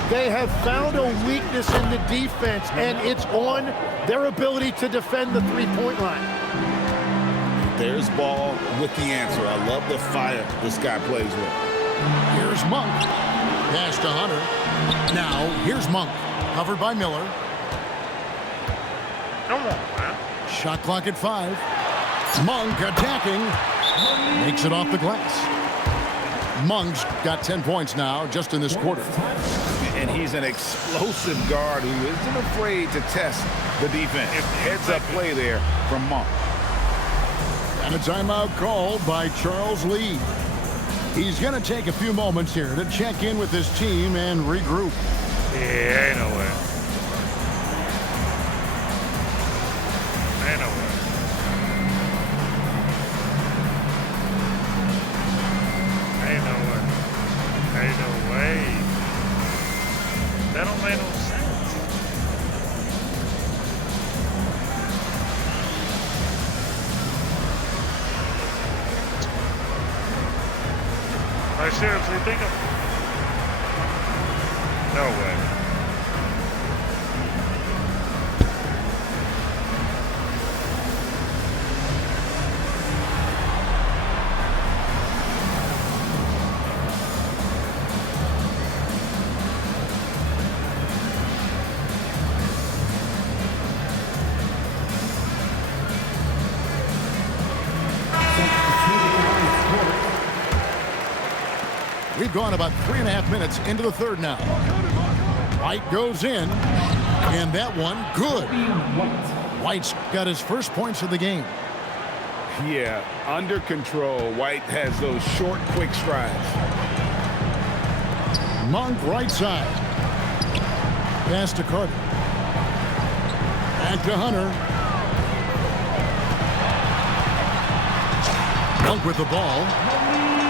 They have found a weakness in the defense, and it's on their ability to defend the three-point line. There's Ball with the answer. I love the fire this guy plays with. Here's Monk. Pass to Hunter. Now, here's Monk. Covered by Miller. Come on, man. Shot clock at 5. Monk attacking. Makes it off the glass. Monk's got 10 points now just in this quarter. And he's an explosive guard who isn't afraid to test the defense. Heads up play there from Monk. And a timeout called by Charles Lee. He's going to take a few moments here to check in with his team and regroup. Yeah, ain't no way. Ain't no way. Ain't no way. Ain't no way. That don't make no sense. I seriously think of... No way. We've gone about 3.5 minutes into the third now. White goes in, and that one good. White's got his first points of the game. Yeah, under control. White has those short, quick strides. Monk right side. Pass to Carter. Back to Hunter. Monk with the ball.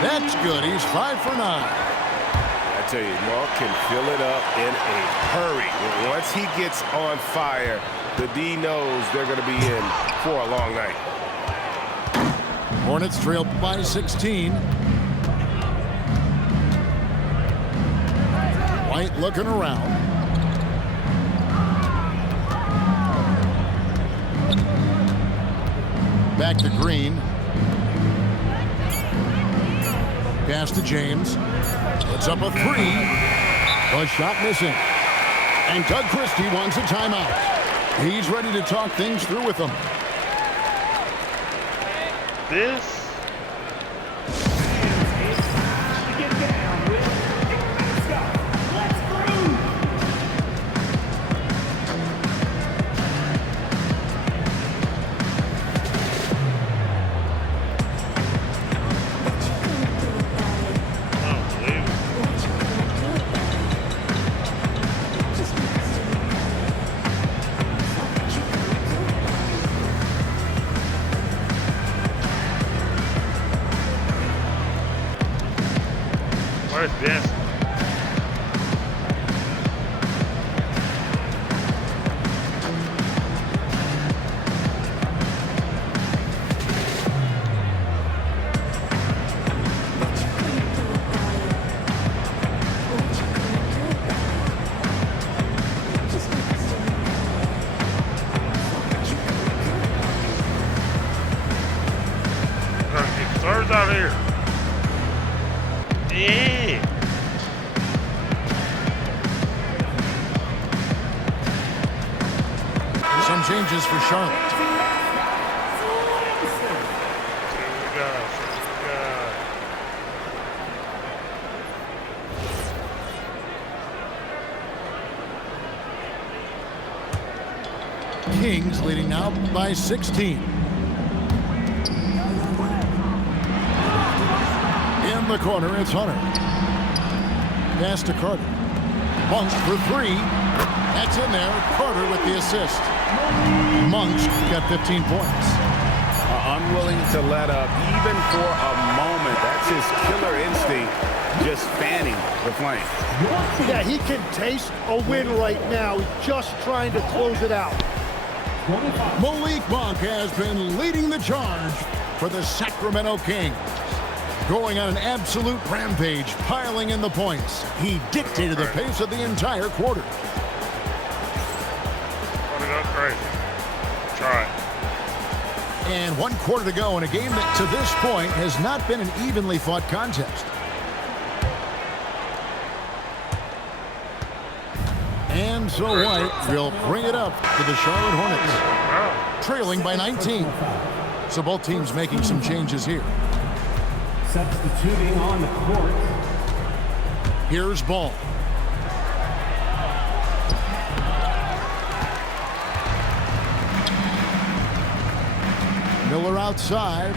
That's good. He's 5 for 9. I tell you, Monk can fill it up in a hurry. Once he gets on fire, the D knows they're going to be in for a long night. Hornets trail by 16. White looking around. Back to Green. Pass to James. Puts up a 3. A shot missing. And Doug Christie wants a timeout. He's ready to talk things through with them. This. Where's Benson? Thirds out here. Yeah. Some changes for Charlotte. Kings leading now by 16. In the corner, it's Hunter. Pass to Carter. Monk for 3. That's in there. Carter with the assist. Monk's got 15 points. Unwilling to let up even for a moment. That's his killer instinct, just fanning the flame. Yeah, he can taste a win right now. He's just trying to close it out. Malik Monk has been leading the charge for the Sacramento Kings. Going on an absolute rampage, piling in the points. He dictated the pace of the entire quarter. Wanna go crazy. Try it. And 1 quarter to go in a game that to this point has not been an evenly fought contest. And so White will bring it up to the Charlotte Hornets. Trailing by 19. So both teams making some changes here. Substituting on the court. Here's Ball. Miller outside.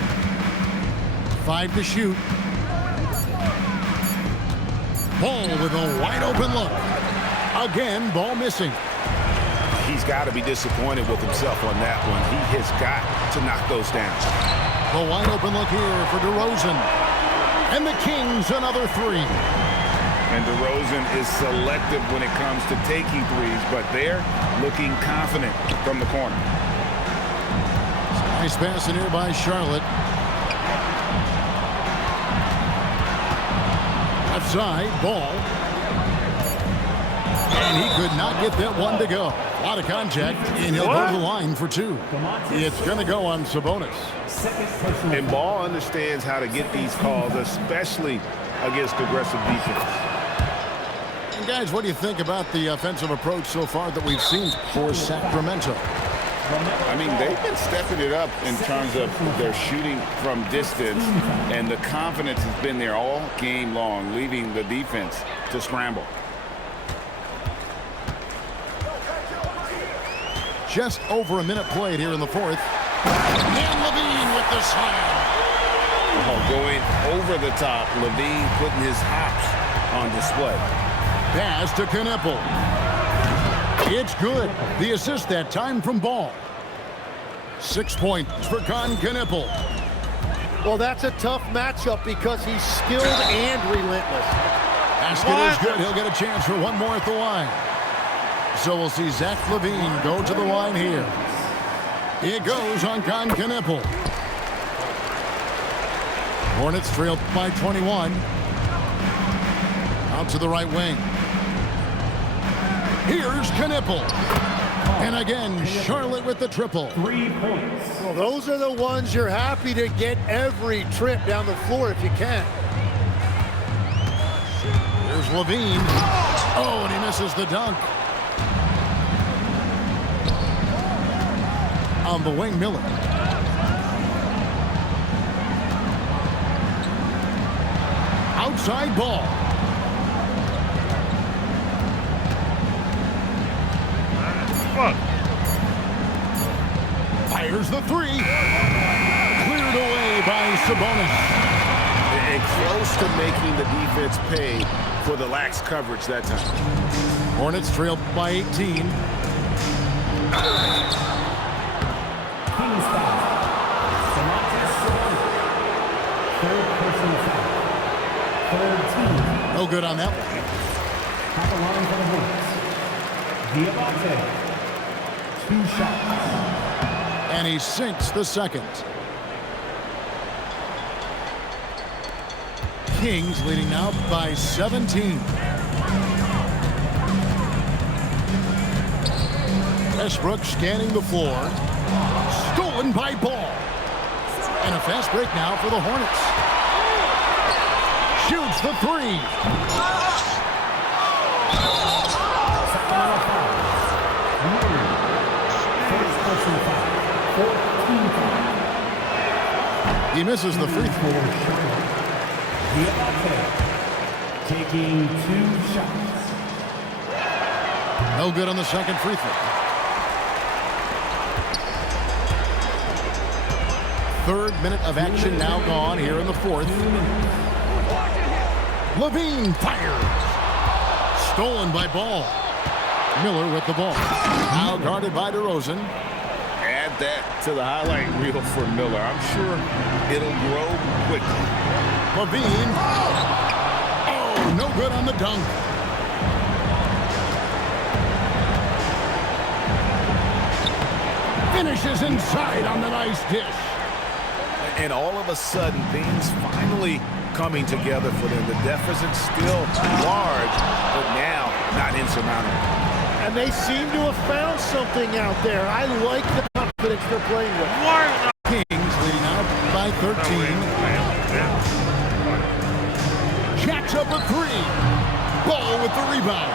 5 to shoot. Ball with a wide open look. Again, Ball missing. He's got to be disappointed with himself on that one. He has got to knock those down. The wide open look here for DeRozan. And the Kings another 3. And DeRozan is selective when it comes to taking threes, but they're looking confident from the corner. Nice pass in here by Charlotte. Left side, Ball. And he could not get that one to go. A lot of contact, and he'll go to the line for 2. It's going to go on Sabonis. And Ball understands how to get these calls, especially against aggressive defense. And guys, what do you think about the offensive approach so far that we've seen for Sacramento? I mean, they've been stepping it up in terms of their shooting from distance, and the confidence has been there all game long, leaving the defense to scramble. Just over a minute played here in the 4th. And Levine with the slam. Oh, going over the top, Levine putting his hops on display. Pass to Knipple. It's good. The assist that time from Ball. 6 points for Con Knippel. Well, that's a tough matchup because he's skilled and relentless. Basket is good. He'll get a chance for one more at the line. So we'll see Zach LaVine go to the line here. It goes on Con Knippel. Hornets trailed by 21. Out to the right wing. Here's Knippel. And again, Charlotte with the triple. 3 points. Well, those are the ones you're happy to get every trip down the floor if you can. Here's LaVine. Oh, and he misses the dunk. On the wing, Miller. Outside Ball. Fires the three. Cleared away by Sabonis. And close to making the defense pay for the lax coverage that time. Hornets trailed by 18. Kings foul. Domantas Sabonis. Third personal foul. Third team. No good on that one. At the line for the Hornets. Diamante. 2 shots. And he sinks the second. Kings leading now by 17. Westbrook scanning the floor. Stolen by Ball. And a fast break now for the Hornets. Shoots the three. He misses the free throw. Taking 2 shots. No good on the second free throw. Third minute of action now gone here in the fourth. LaVine fires. Stolen by Ball. Miller with the ball. Now guarded by DeRozan. Add that to the highlight reel for Miller. I'm sure it'll grow quickly. LaVine. Oh, no good on the dunk. Finishes inside on the nice dish. And all of a sudden, things finally coming together for them. The deficit's still large, but now not insurmountable. And they seem to have found something out there. I like the confidence they're playing with. Kings leading out by 13. Jacks up a three. Ball with the rebound.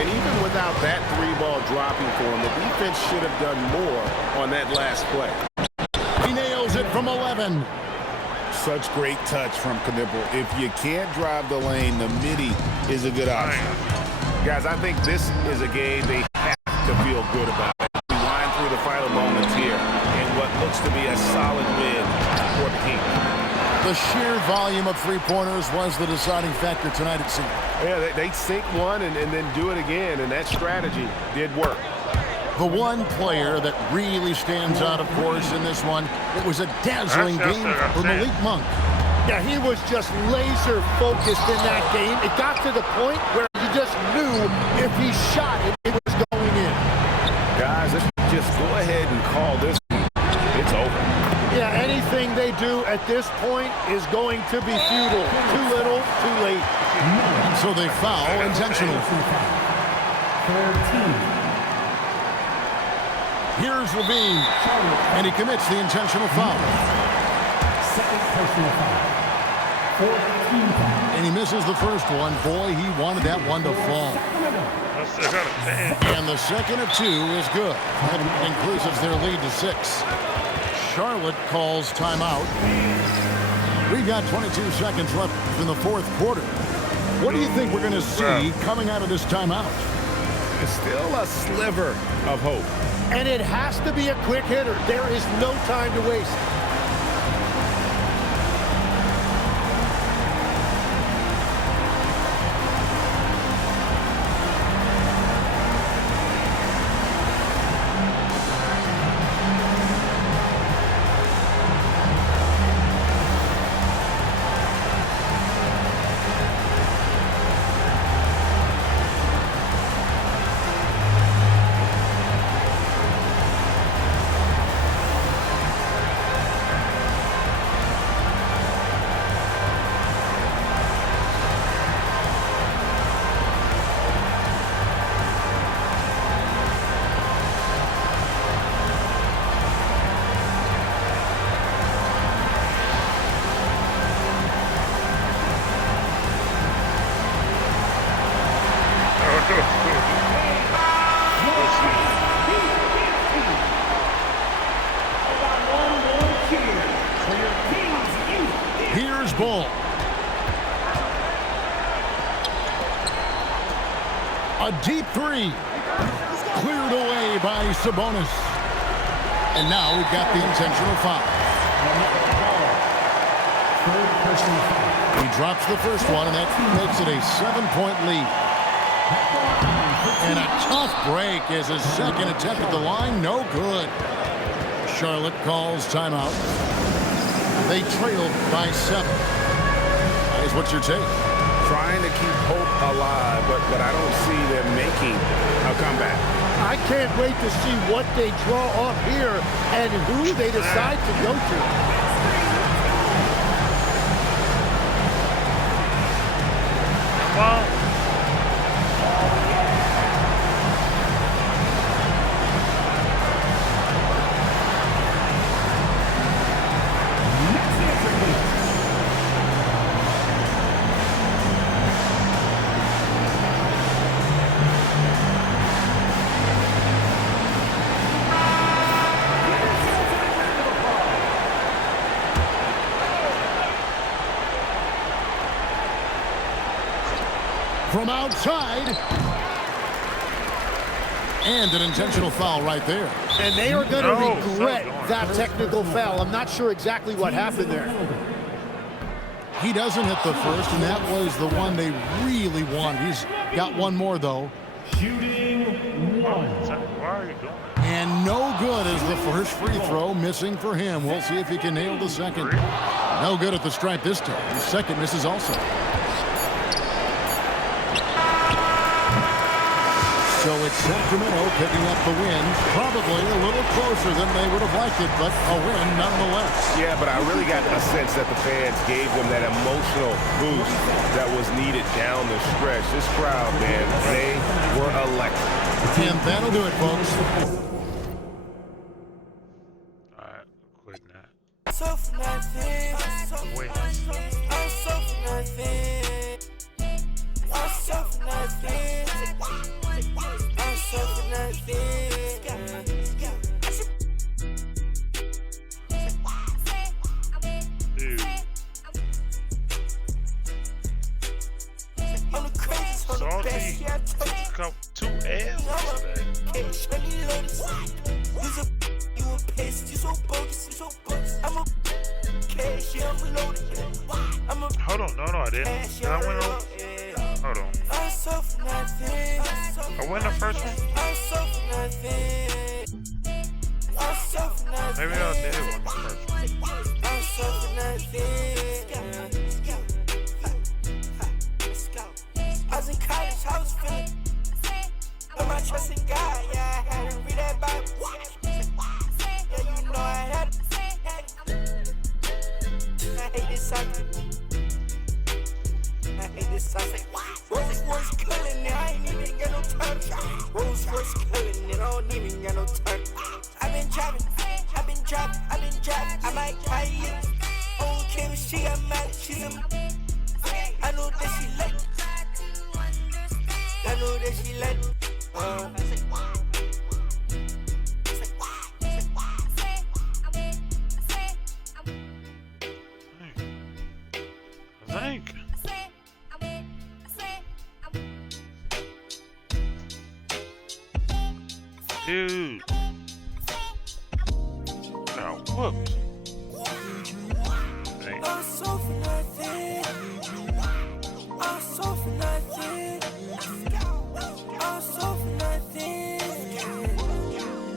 And even without that three ball dropping for him, the defense should have done more on that last play. He nails it from 11. Such great touch from Knippel. If you can't drive the lane, the midi is a good option. Guys, I think this is a game they have to feel good about. We wind through the final moments here in what looks to be a solid win for the Kings. The sheer volume of three-pointers was the deciding factor tonight, it seemed. Yeah, they sink one and then do it again, and that strategy did work. The one player that really stands out, of course, in this one, it was a dazzling game for Malik Monk. Yeah, he was just laser focused in that game. It got to the point where you just knew if he shot it was going in. Guys, let's just go ahead and call this. It's over. Yeah, anything they do at this point is going to be futile. Too little, too late. And so they foul intentionally. Here's LaVine, and he commits the intentional foul. Second personal foul. 14 foul. And he misses the first one. Boy, he wanted that one to fall. And the second of two is good. That increases their lead to 6. Charlotte calls timeout. We've got 22 seconds left in the fourth quarter. What do you think we're going to see coming out of this timeout? It's still a sliver of hope. And it has to be a quick hitter. There is no time to waste. pull. A deep three. Cleared away by Sabonis. And now we've got the intentional foul. He drops the first one, and that makes it a 7-point lead. And a tough break as his second attempt at the line. No good. Charlotte calls timeout. They trailed by 7. Guys, what's your take? Trying to keep hope alive, but I don't see them making a comeback. I can't wait to see what they draw up here and who they decide to go to. Well, from outside. And an intentional foul right there. And they are going to regret that technical foul. I'm not sure exactly what happened there. He doesn't hit the first, and that was the one they really wanted. He's got one more, though. Shooting one. Why are you doing that? And no good as the first free throw, missing for him. We'll see if he can nail the second. No good at the stripe this time. The second misses also. So it's Sacramento picking up the win. Probably a little closer than they would have liked it, but a win nonetheless. Yeah, but I really got a sense that the fans gave them that emotional boost that was needed down the stretch. This crowd, man, they were electric. And that'll do it, folks. All right, quit now. So for nothing. Wait. I'm so for nothing. I'm so for nothing. I'm so for nothing. Dude. I'm the craziest, I'm the best. Yeah, I told you. Couple 2 L's today. You a pest, you so bogus, you so bogus. I'm a cash, yeah, I'm loaded. I'm a Hold on, no, I didn't. I went on. Hold on. I'm so for nothing. I win the first one? I'm so for nothing. I'm so for nothing. Maybe I did win the first one. I'm so for nothing. I was in college, I was feeling. Put my trust in God, yeah, I had to read that Bible. Yeah, you know I had to. I hate this song. I hate this song. Rolls Royce killing it, I ain't even got no time. Rolls Royce killing it, I don't even got no time. I've been driving, I might try it. Old Kim, she got mad, she's a. I know that she like. I know that she like. I think. Dude. Now whooped. Dang. I'm so for nothing. I'm so for nothing. I'm so for nothing.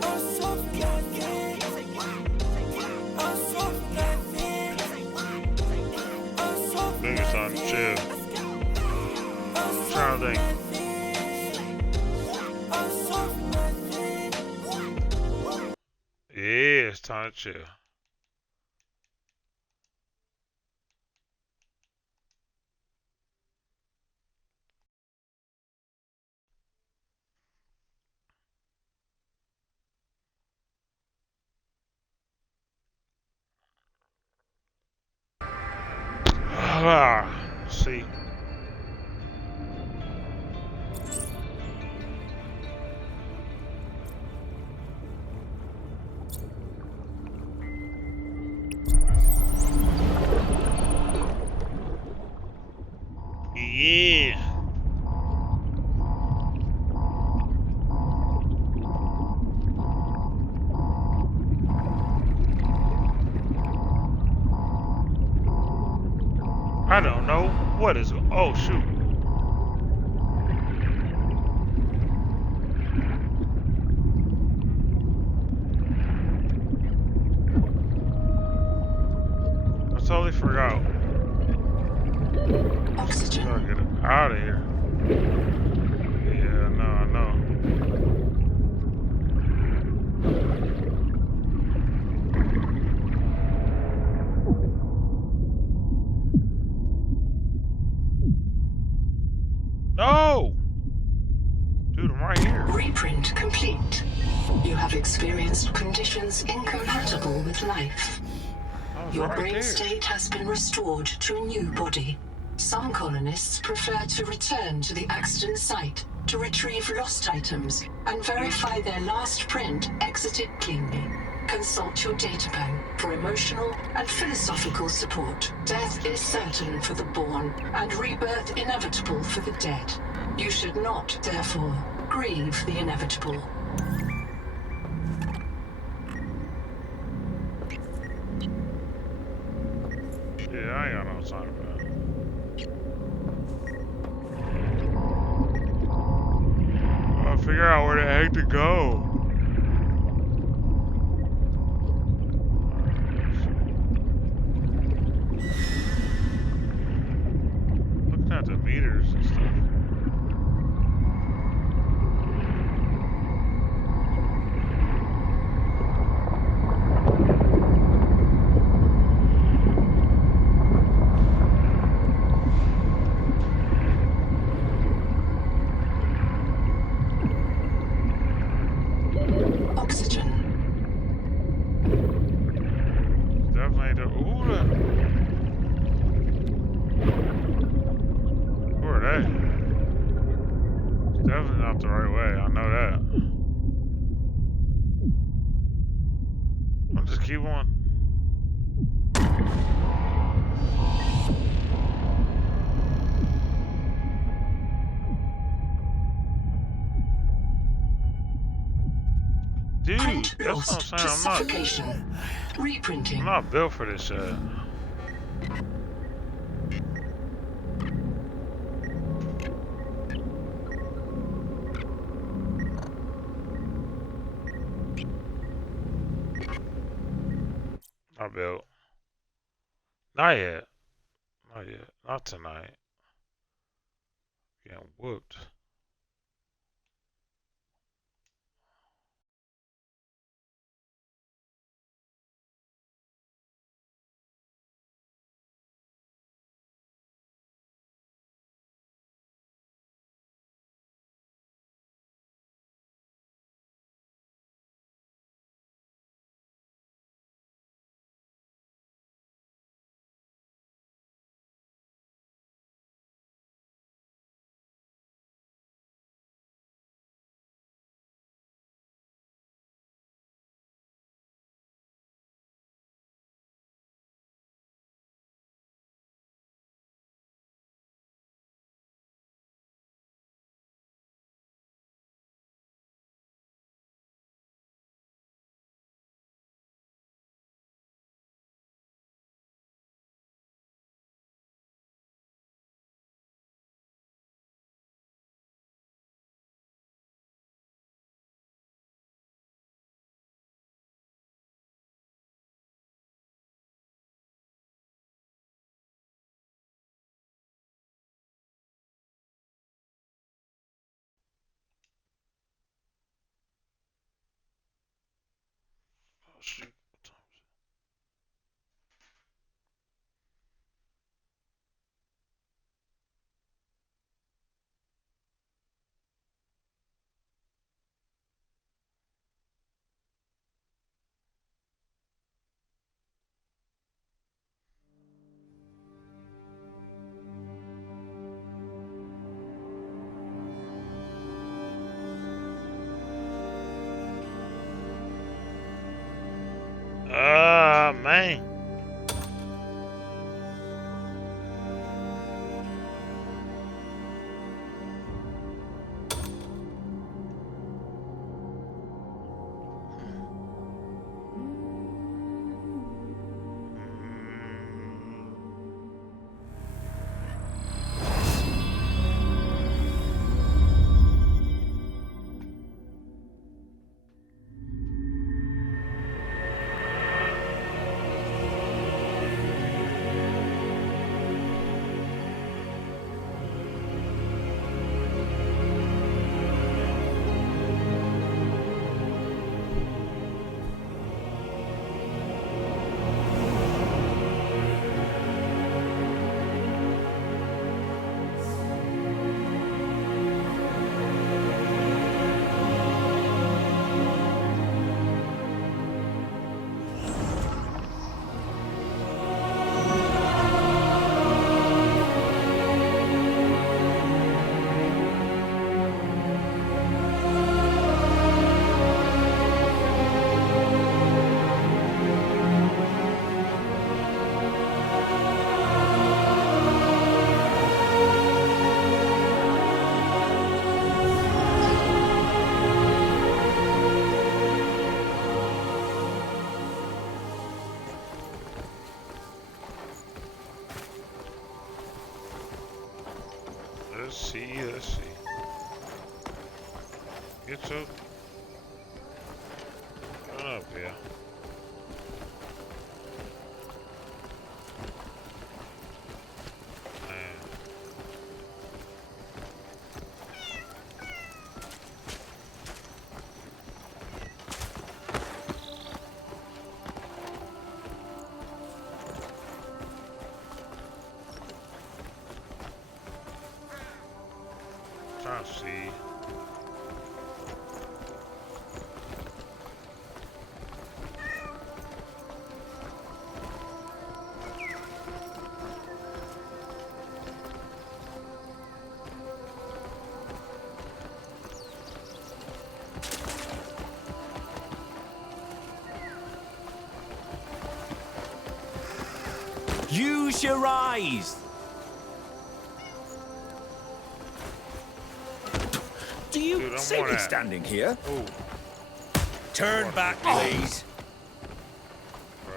I'm so for nothing. I'm so for nothing. I'm so for Biggest time to chill. I'm trying to think. Yeah, it's time to chill. See. Yeah. I don't know what is. Oh shoot. I totally forgot. Oxygen. Gotta get out of here. Yeah, no, I know. No! Dude, I'm right here. Reprint complete. You have experienced conditions incompatible with life. Your right brain there. state has been restored to a new body. Some colonists prefer to return to the accident site to retrieve lost items and verify their last print exited cleanly. Consult your databank for emotional and philosophical support. Death is certain for the born and rebirth inevitable for the dead. You should not, therefore, grieve the inevitable. Yeah, I ain't got no time for that. I'll figure out where the heck to go. Looking at the meters and stuff. Oxygen. Definitely the who are they? It's definitely not the right way, I know that. I'll just keep on. Dude, Print that's lost what to I'm saying. suffocation. Reprinting. I'm not built for this shit. Not built. Not yet. Not yet. Not tonight. Getting whooped. Oh, shoot. Man. too. Run up here. Trying to see. Use your eyes. Do you Dude, see me standing here? Ooh. Turn back, please. Bro,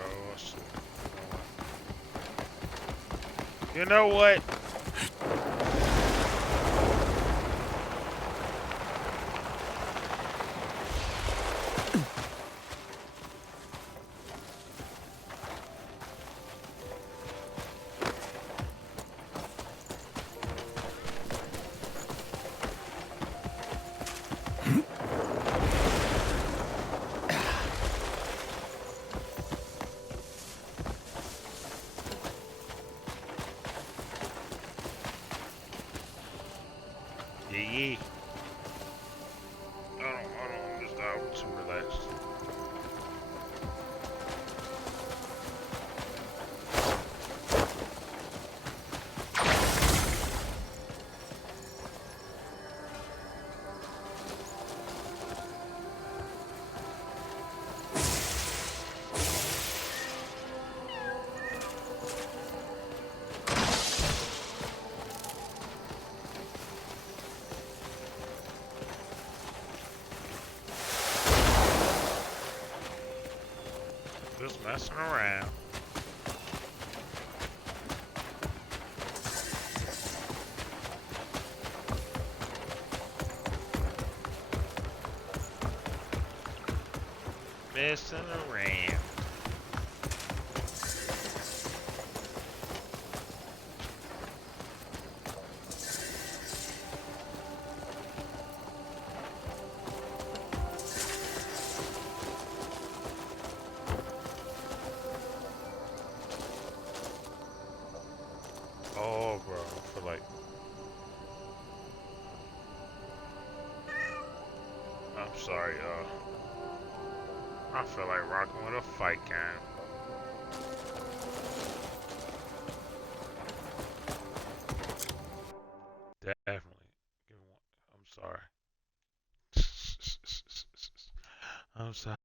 you know what? Yeah. I don't, this dog was too relaxed. Just messing around. Messing around. Oh, bro, I feel like I'm sorry, y'all. I feel like rocking with a fight game. Definitely. Give me one. I'm sorry. I'm sorry.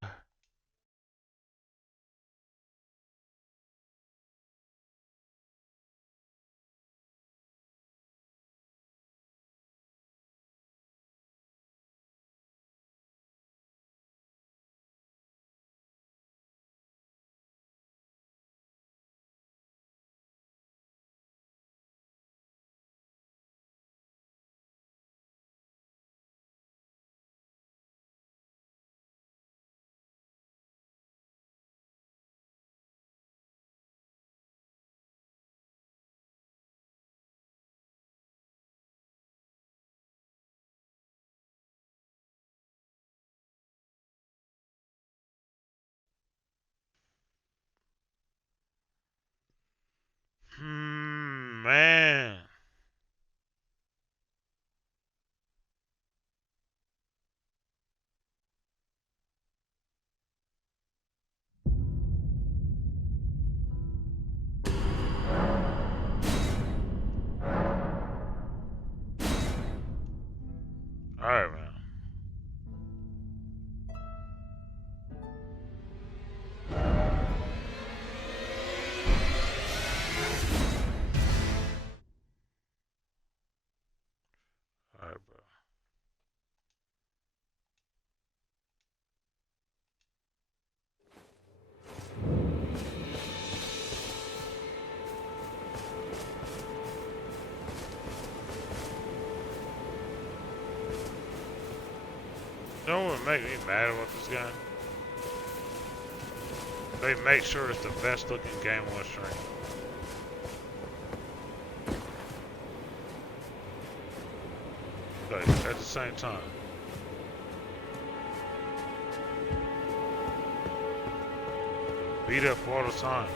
Man. All right, man. All right, bro. make me mad about this game? They make sure it's the best looking game on stream. Like, at the same time. Beat up all the time.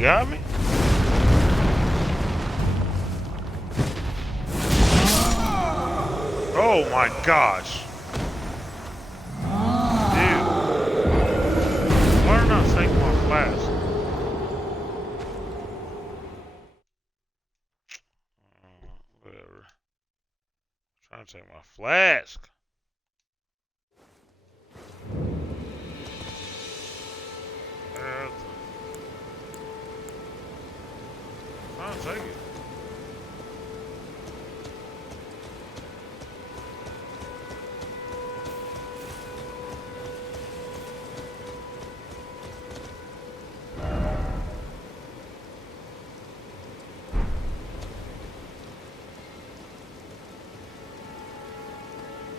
Got me? Oh my gosh. Dude. Why did I not take my flask? Whatever. I'm trying to take my flask. I'll take it.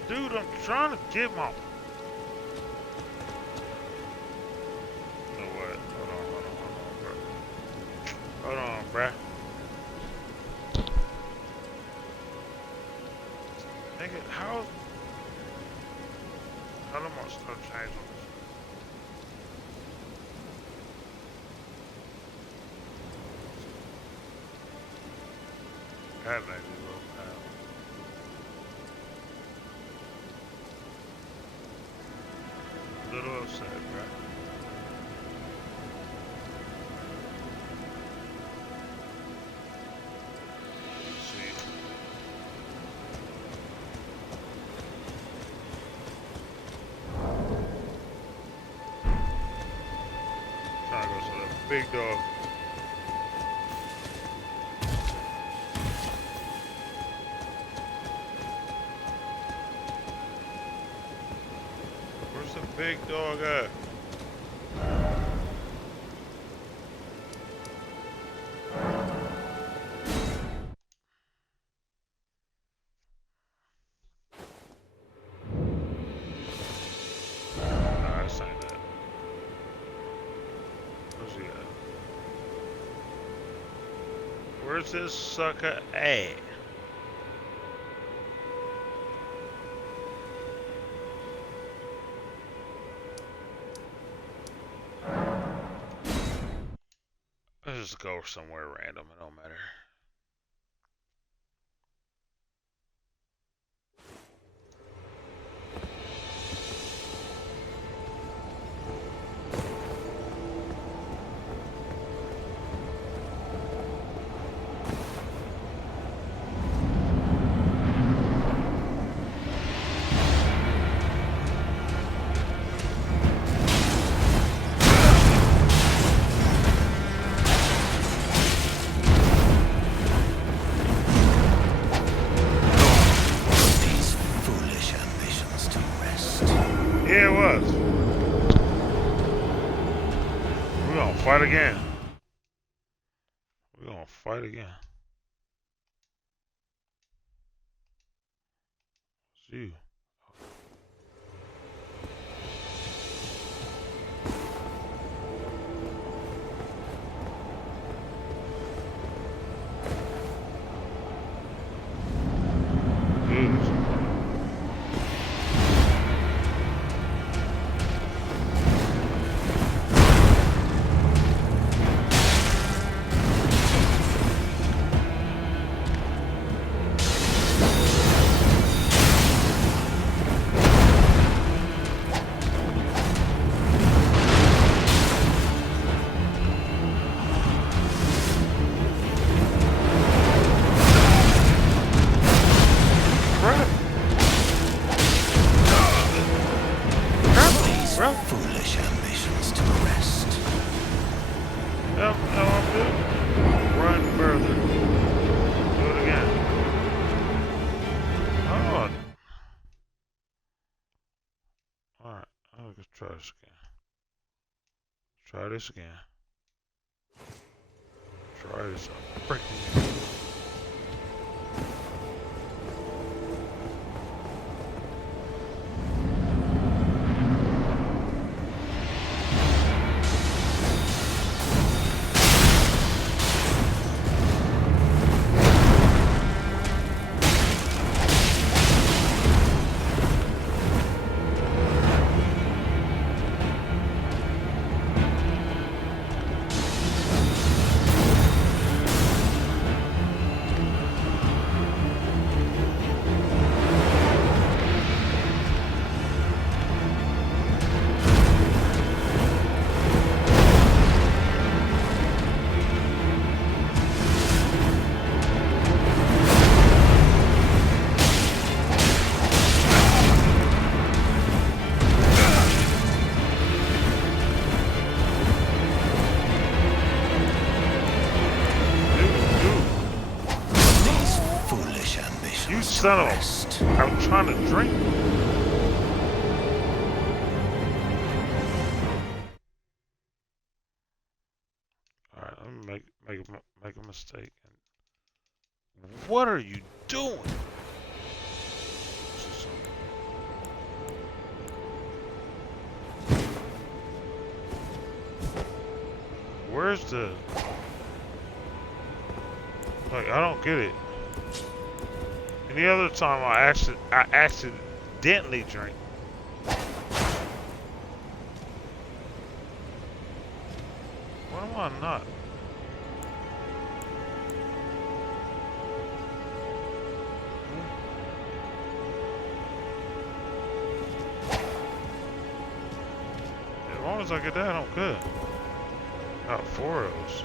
Dude, I'm trying to get my... You know what? Hold on, bruh. Nigga, how do my stuff change on this? That made me look bad. Little upset, bruh. Big dog. Where's the big dog at? Nah, this ain't that. Where's he at? Where's this sucker at? Let's just go somewhere random, it don't matter. fight again. We're gonna fight again. See you. Foolish ambitions to arrest. Yep, no, I'm good. Run further. Do it again. Oh. Alright, let's try this again. Try this again. Try this freaking. Son of a... I'm trying to drink. Alright, let me make a mistake. What are you doing? Where's the... Like, I don't get it. Any other time I accidentally drink. Why am I not? As long as I get that, I'm good. Got 4 of those.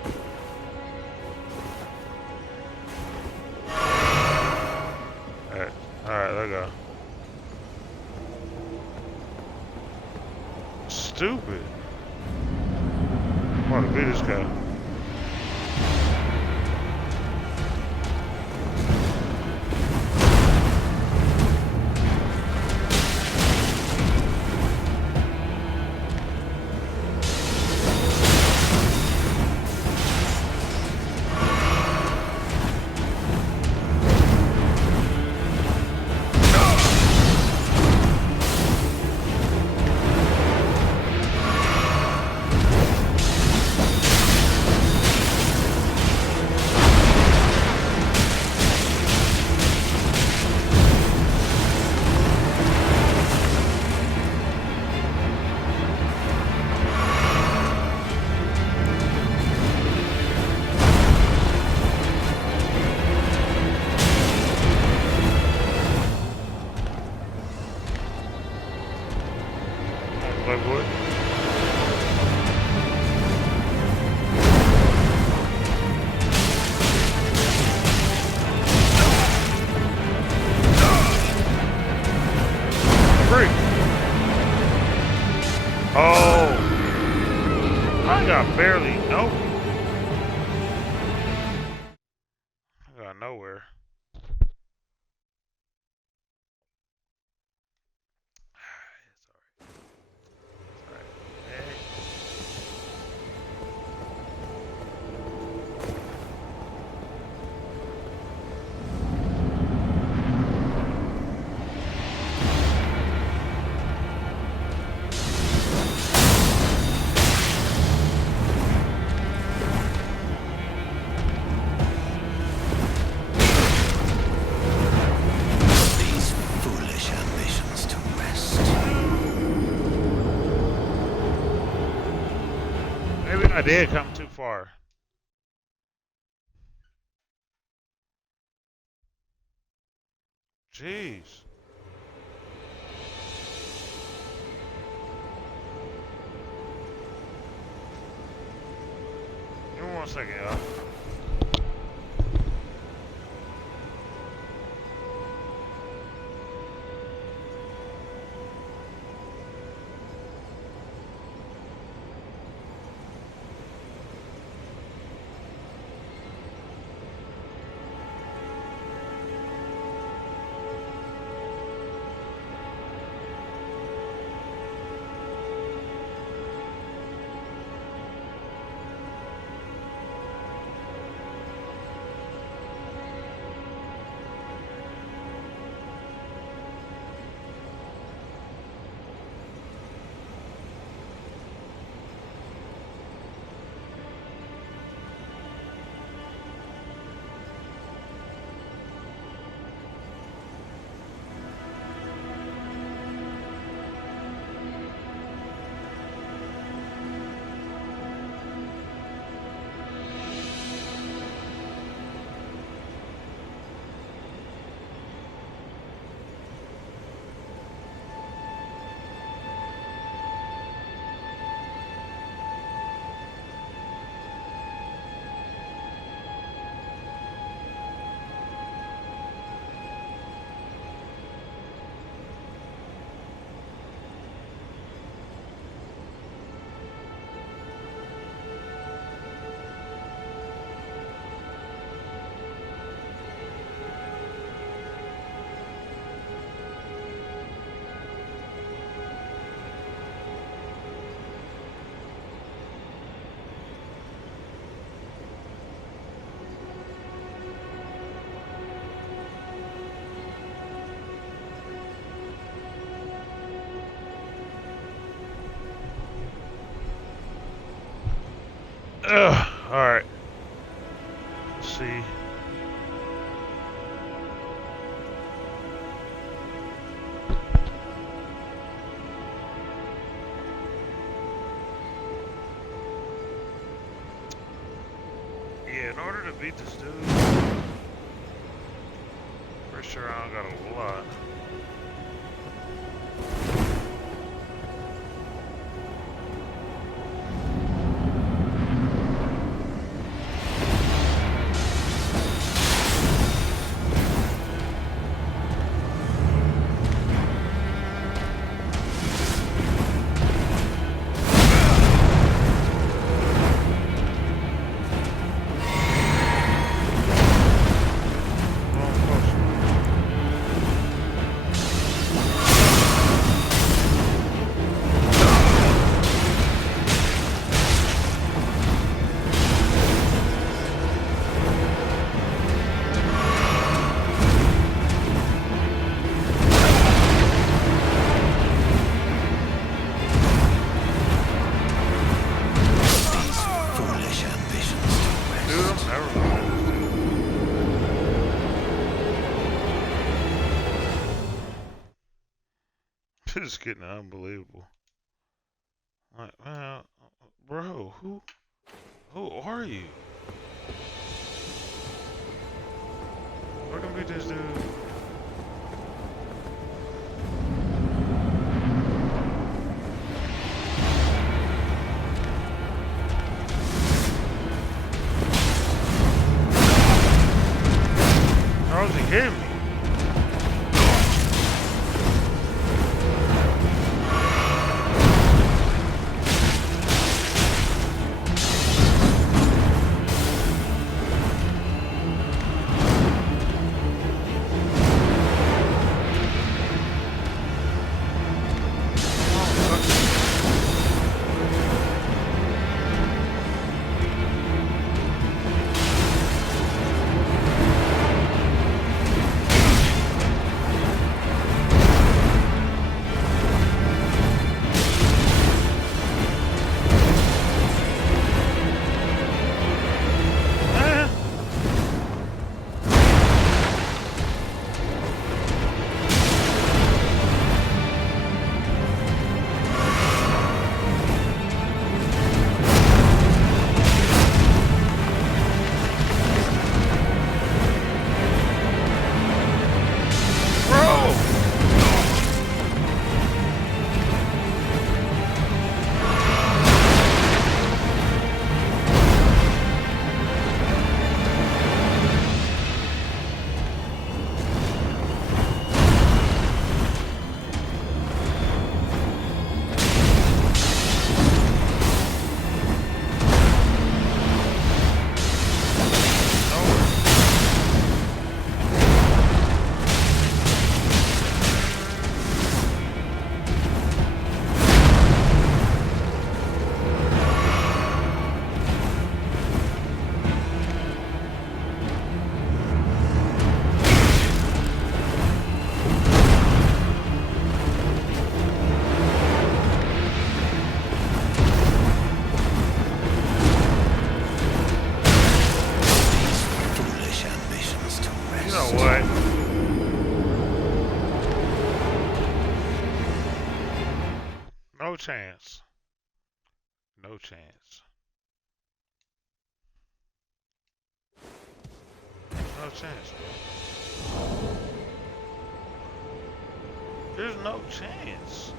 Alright, let go. Stupid. I want to beat this guy. Barely, nope. I got nowhere. It's alright. I did come too far. Jeez. Give me 1 second, y'all. Alright. Let's see. Yeah, in order to beat this dude, first round got a lot. This is getting unbelievable. Like, well, bro, who are you? We're gonna beat this dude. How is he hitting me? No chance. No chance. No chance, bro. There's no chance.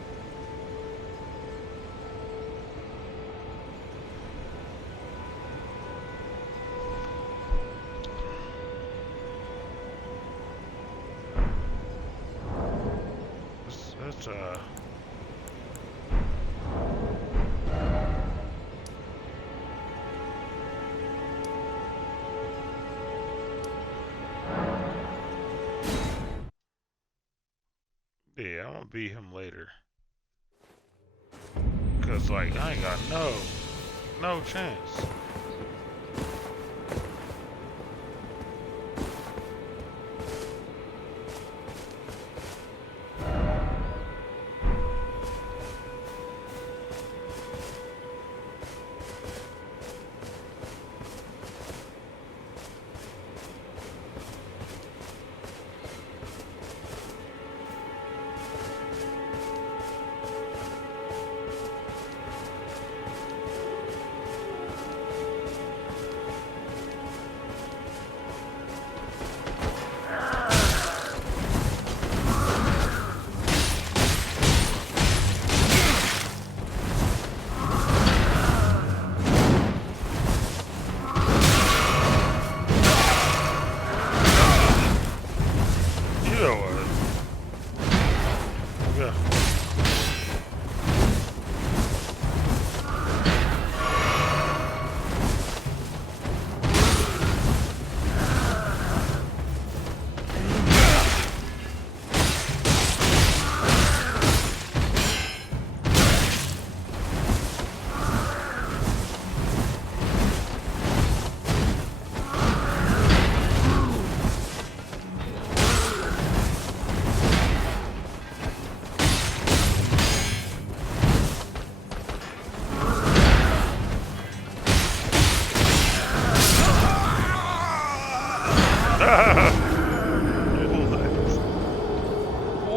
That's yeah, I'm gonna beat him later. Cause like I ain't got no chance.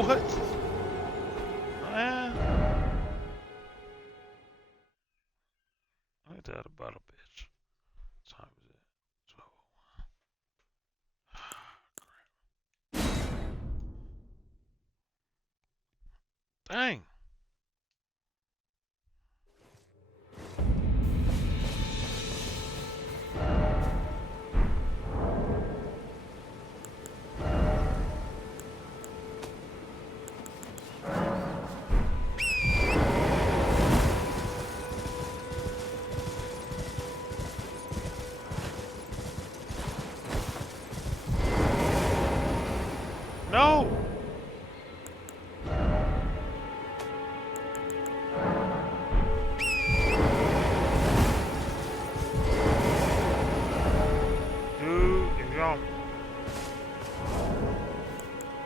What? Man. Ain't that about a bitch? What time is it? 12:01. Crap. Dang. No! Dude, if y'all...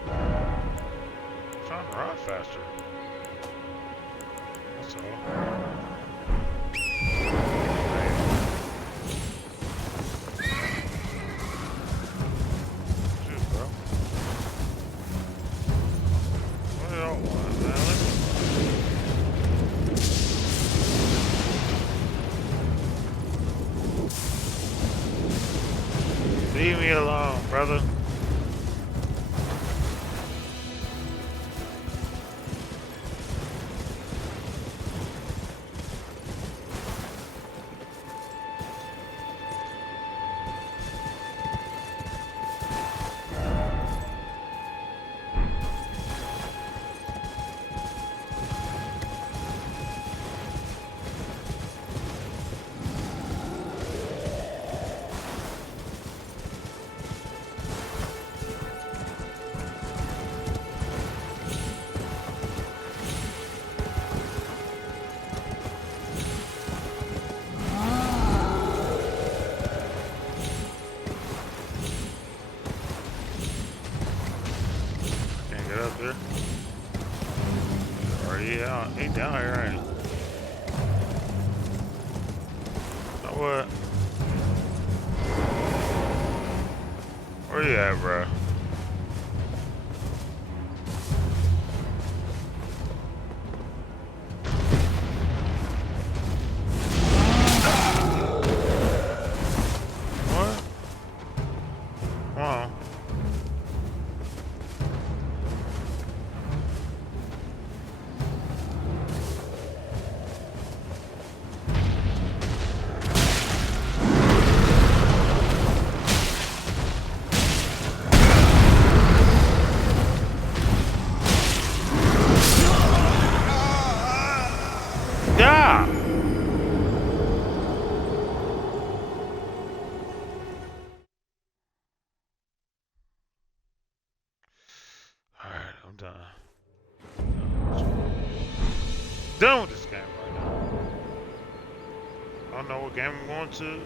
I'm trying to run faster. That's all. Leave me alone, brother. Up there. Or he down here, ain't he? Know what? Where you at, bro? done. Done with this game right now. I don't know what game I'm going to.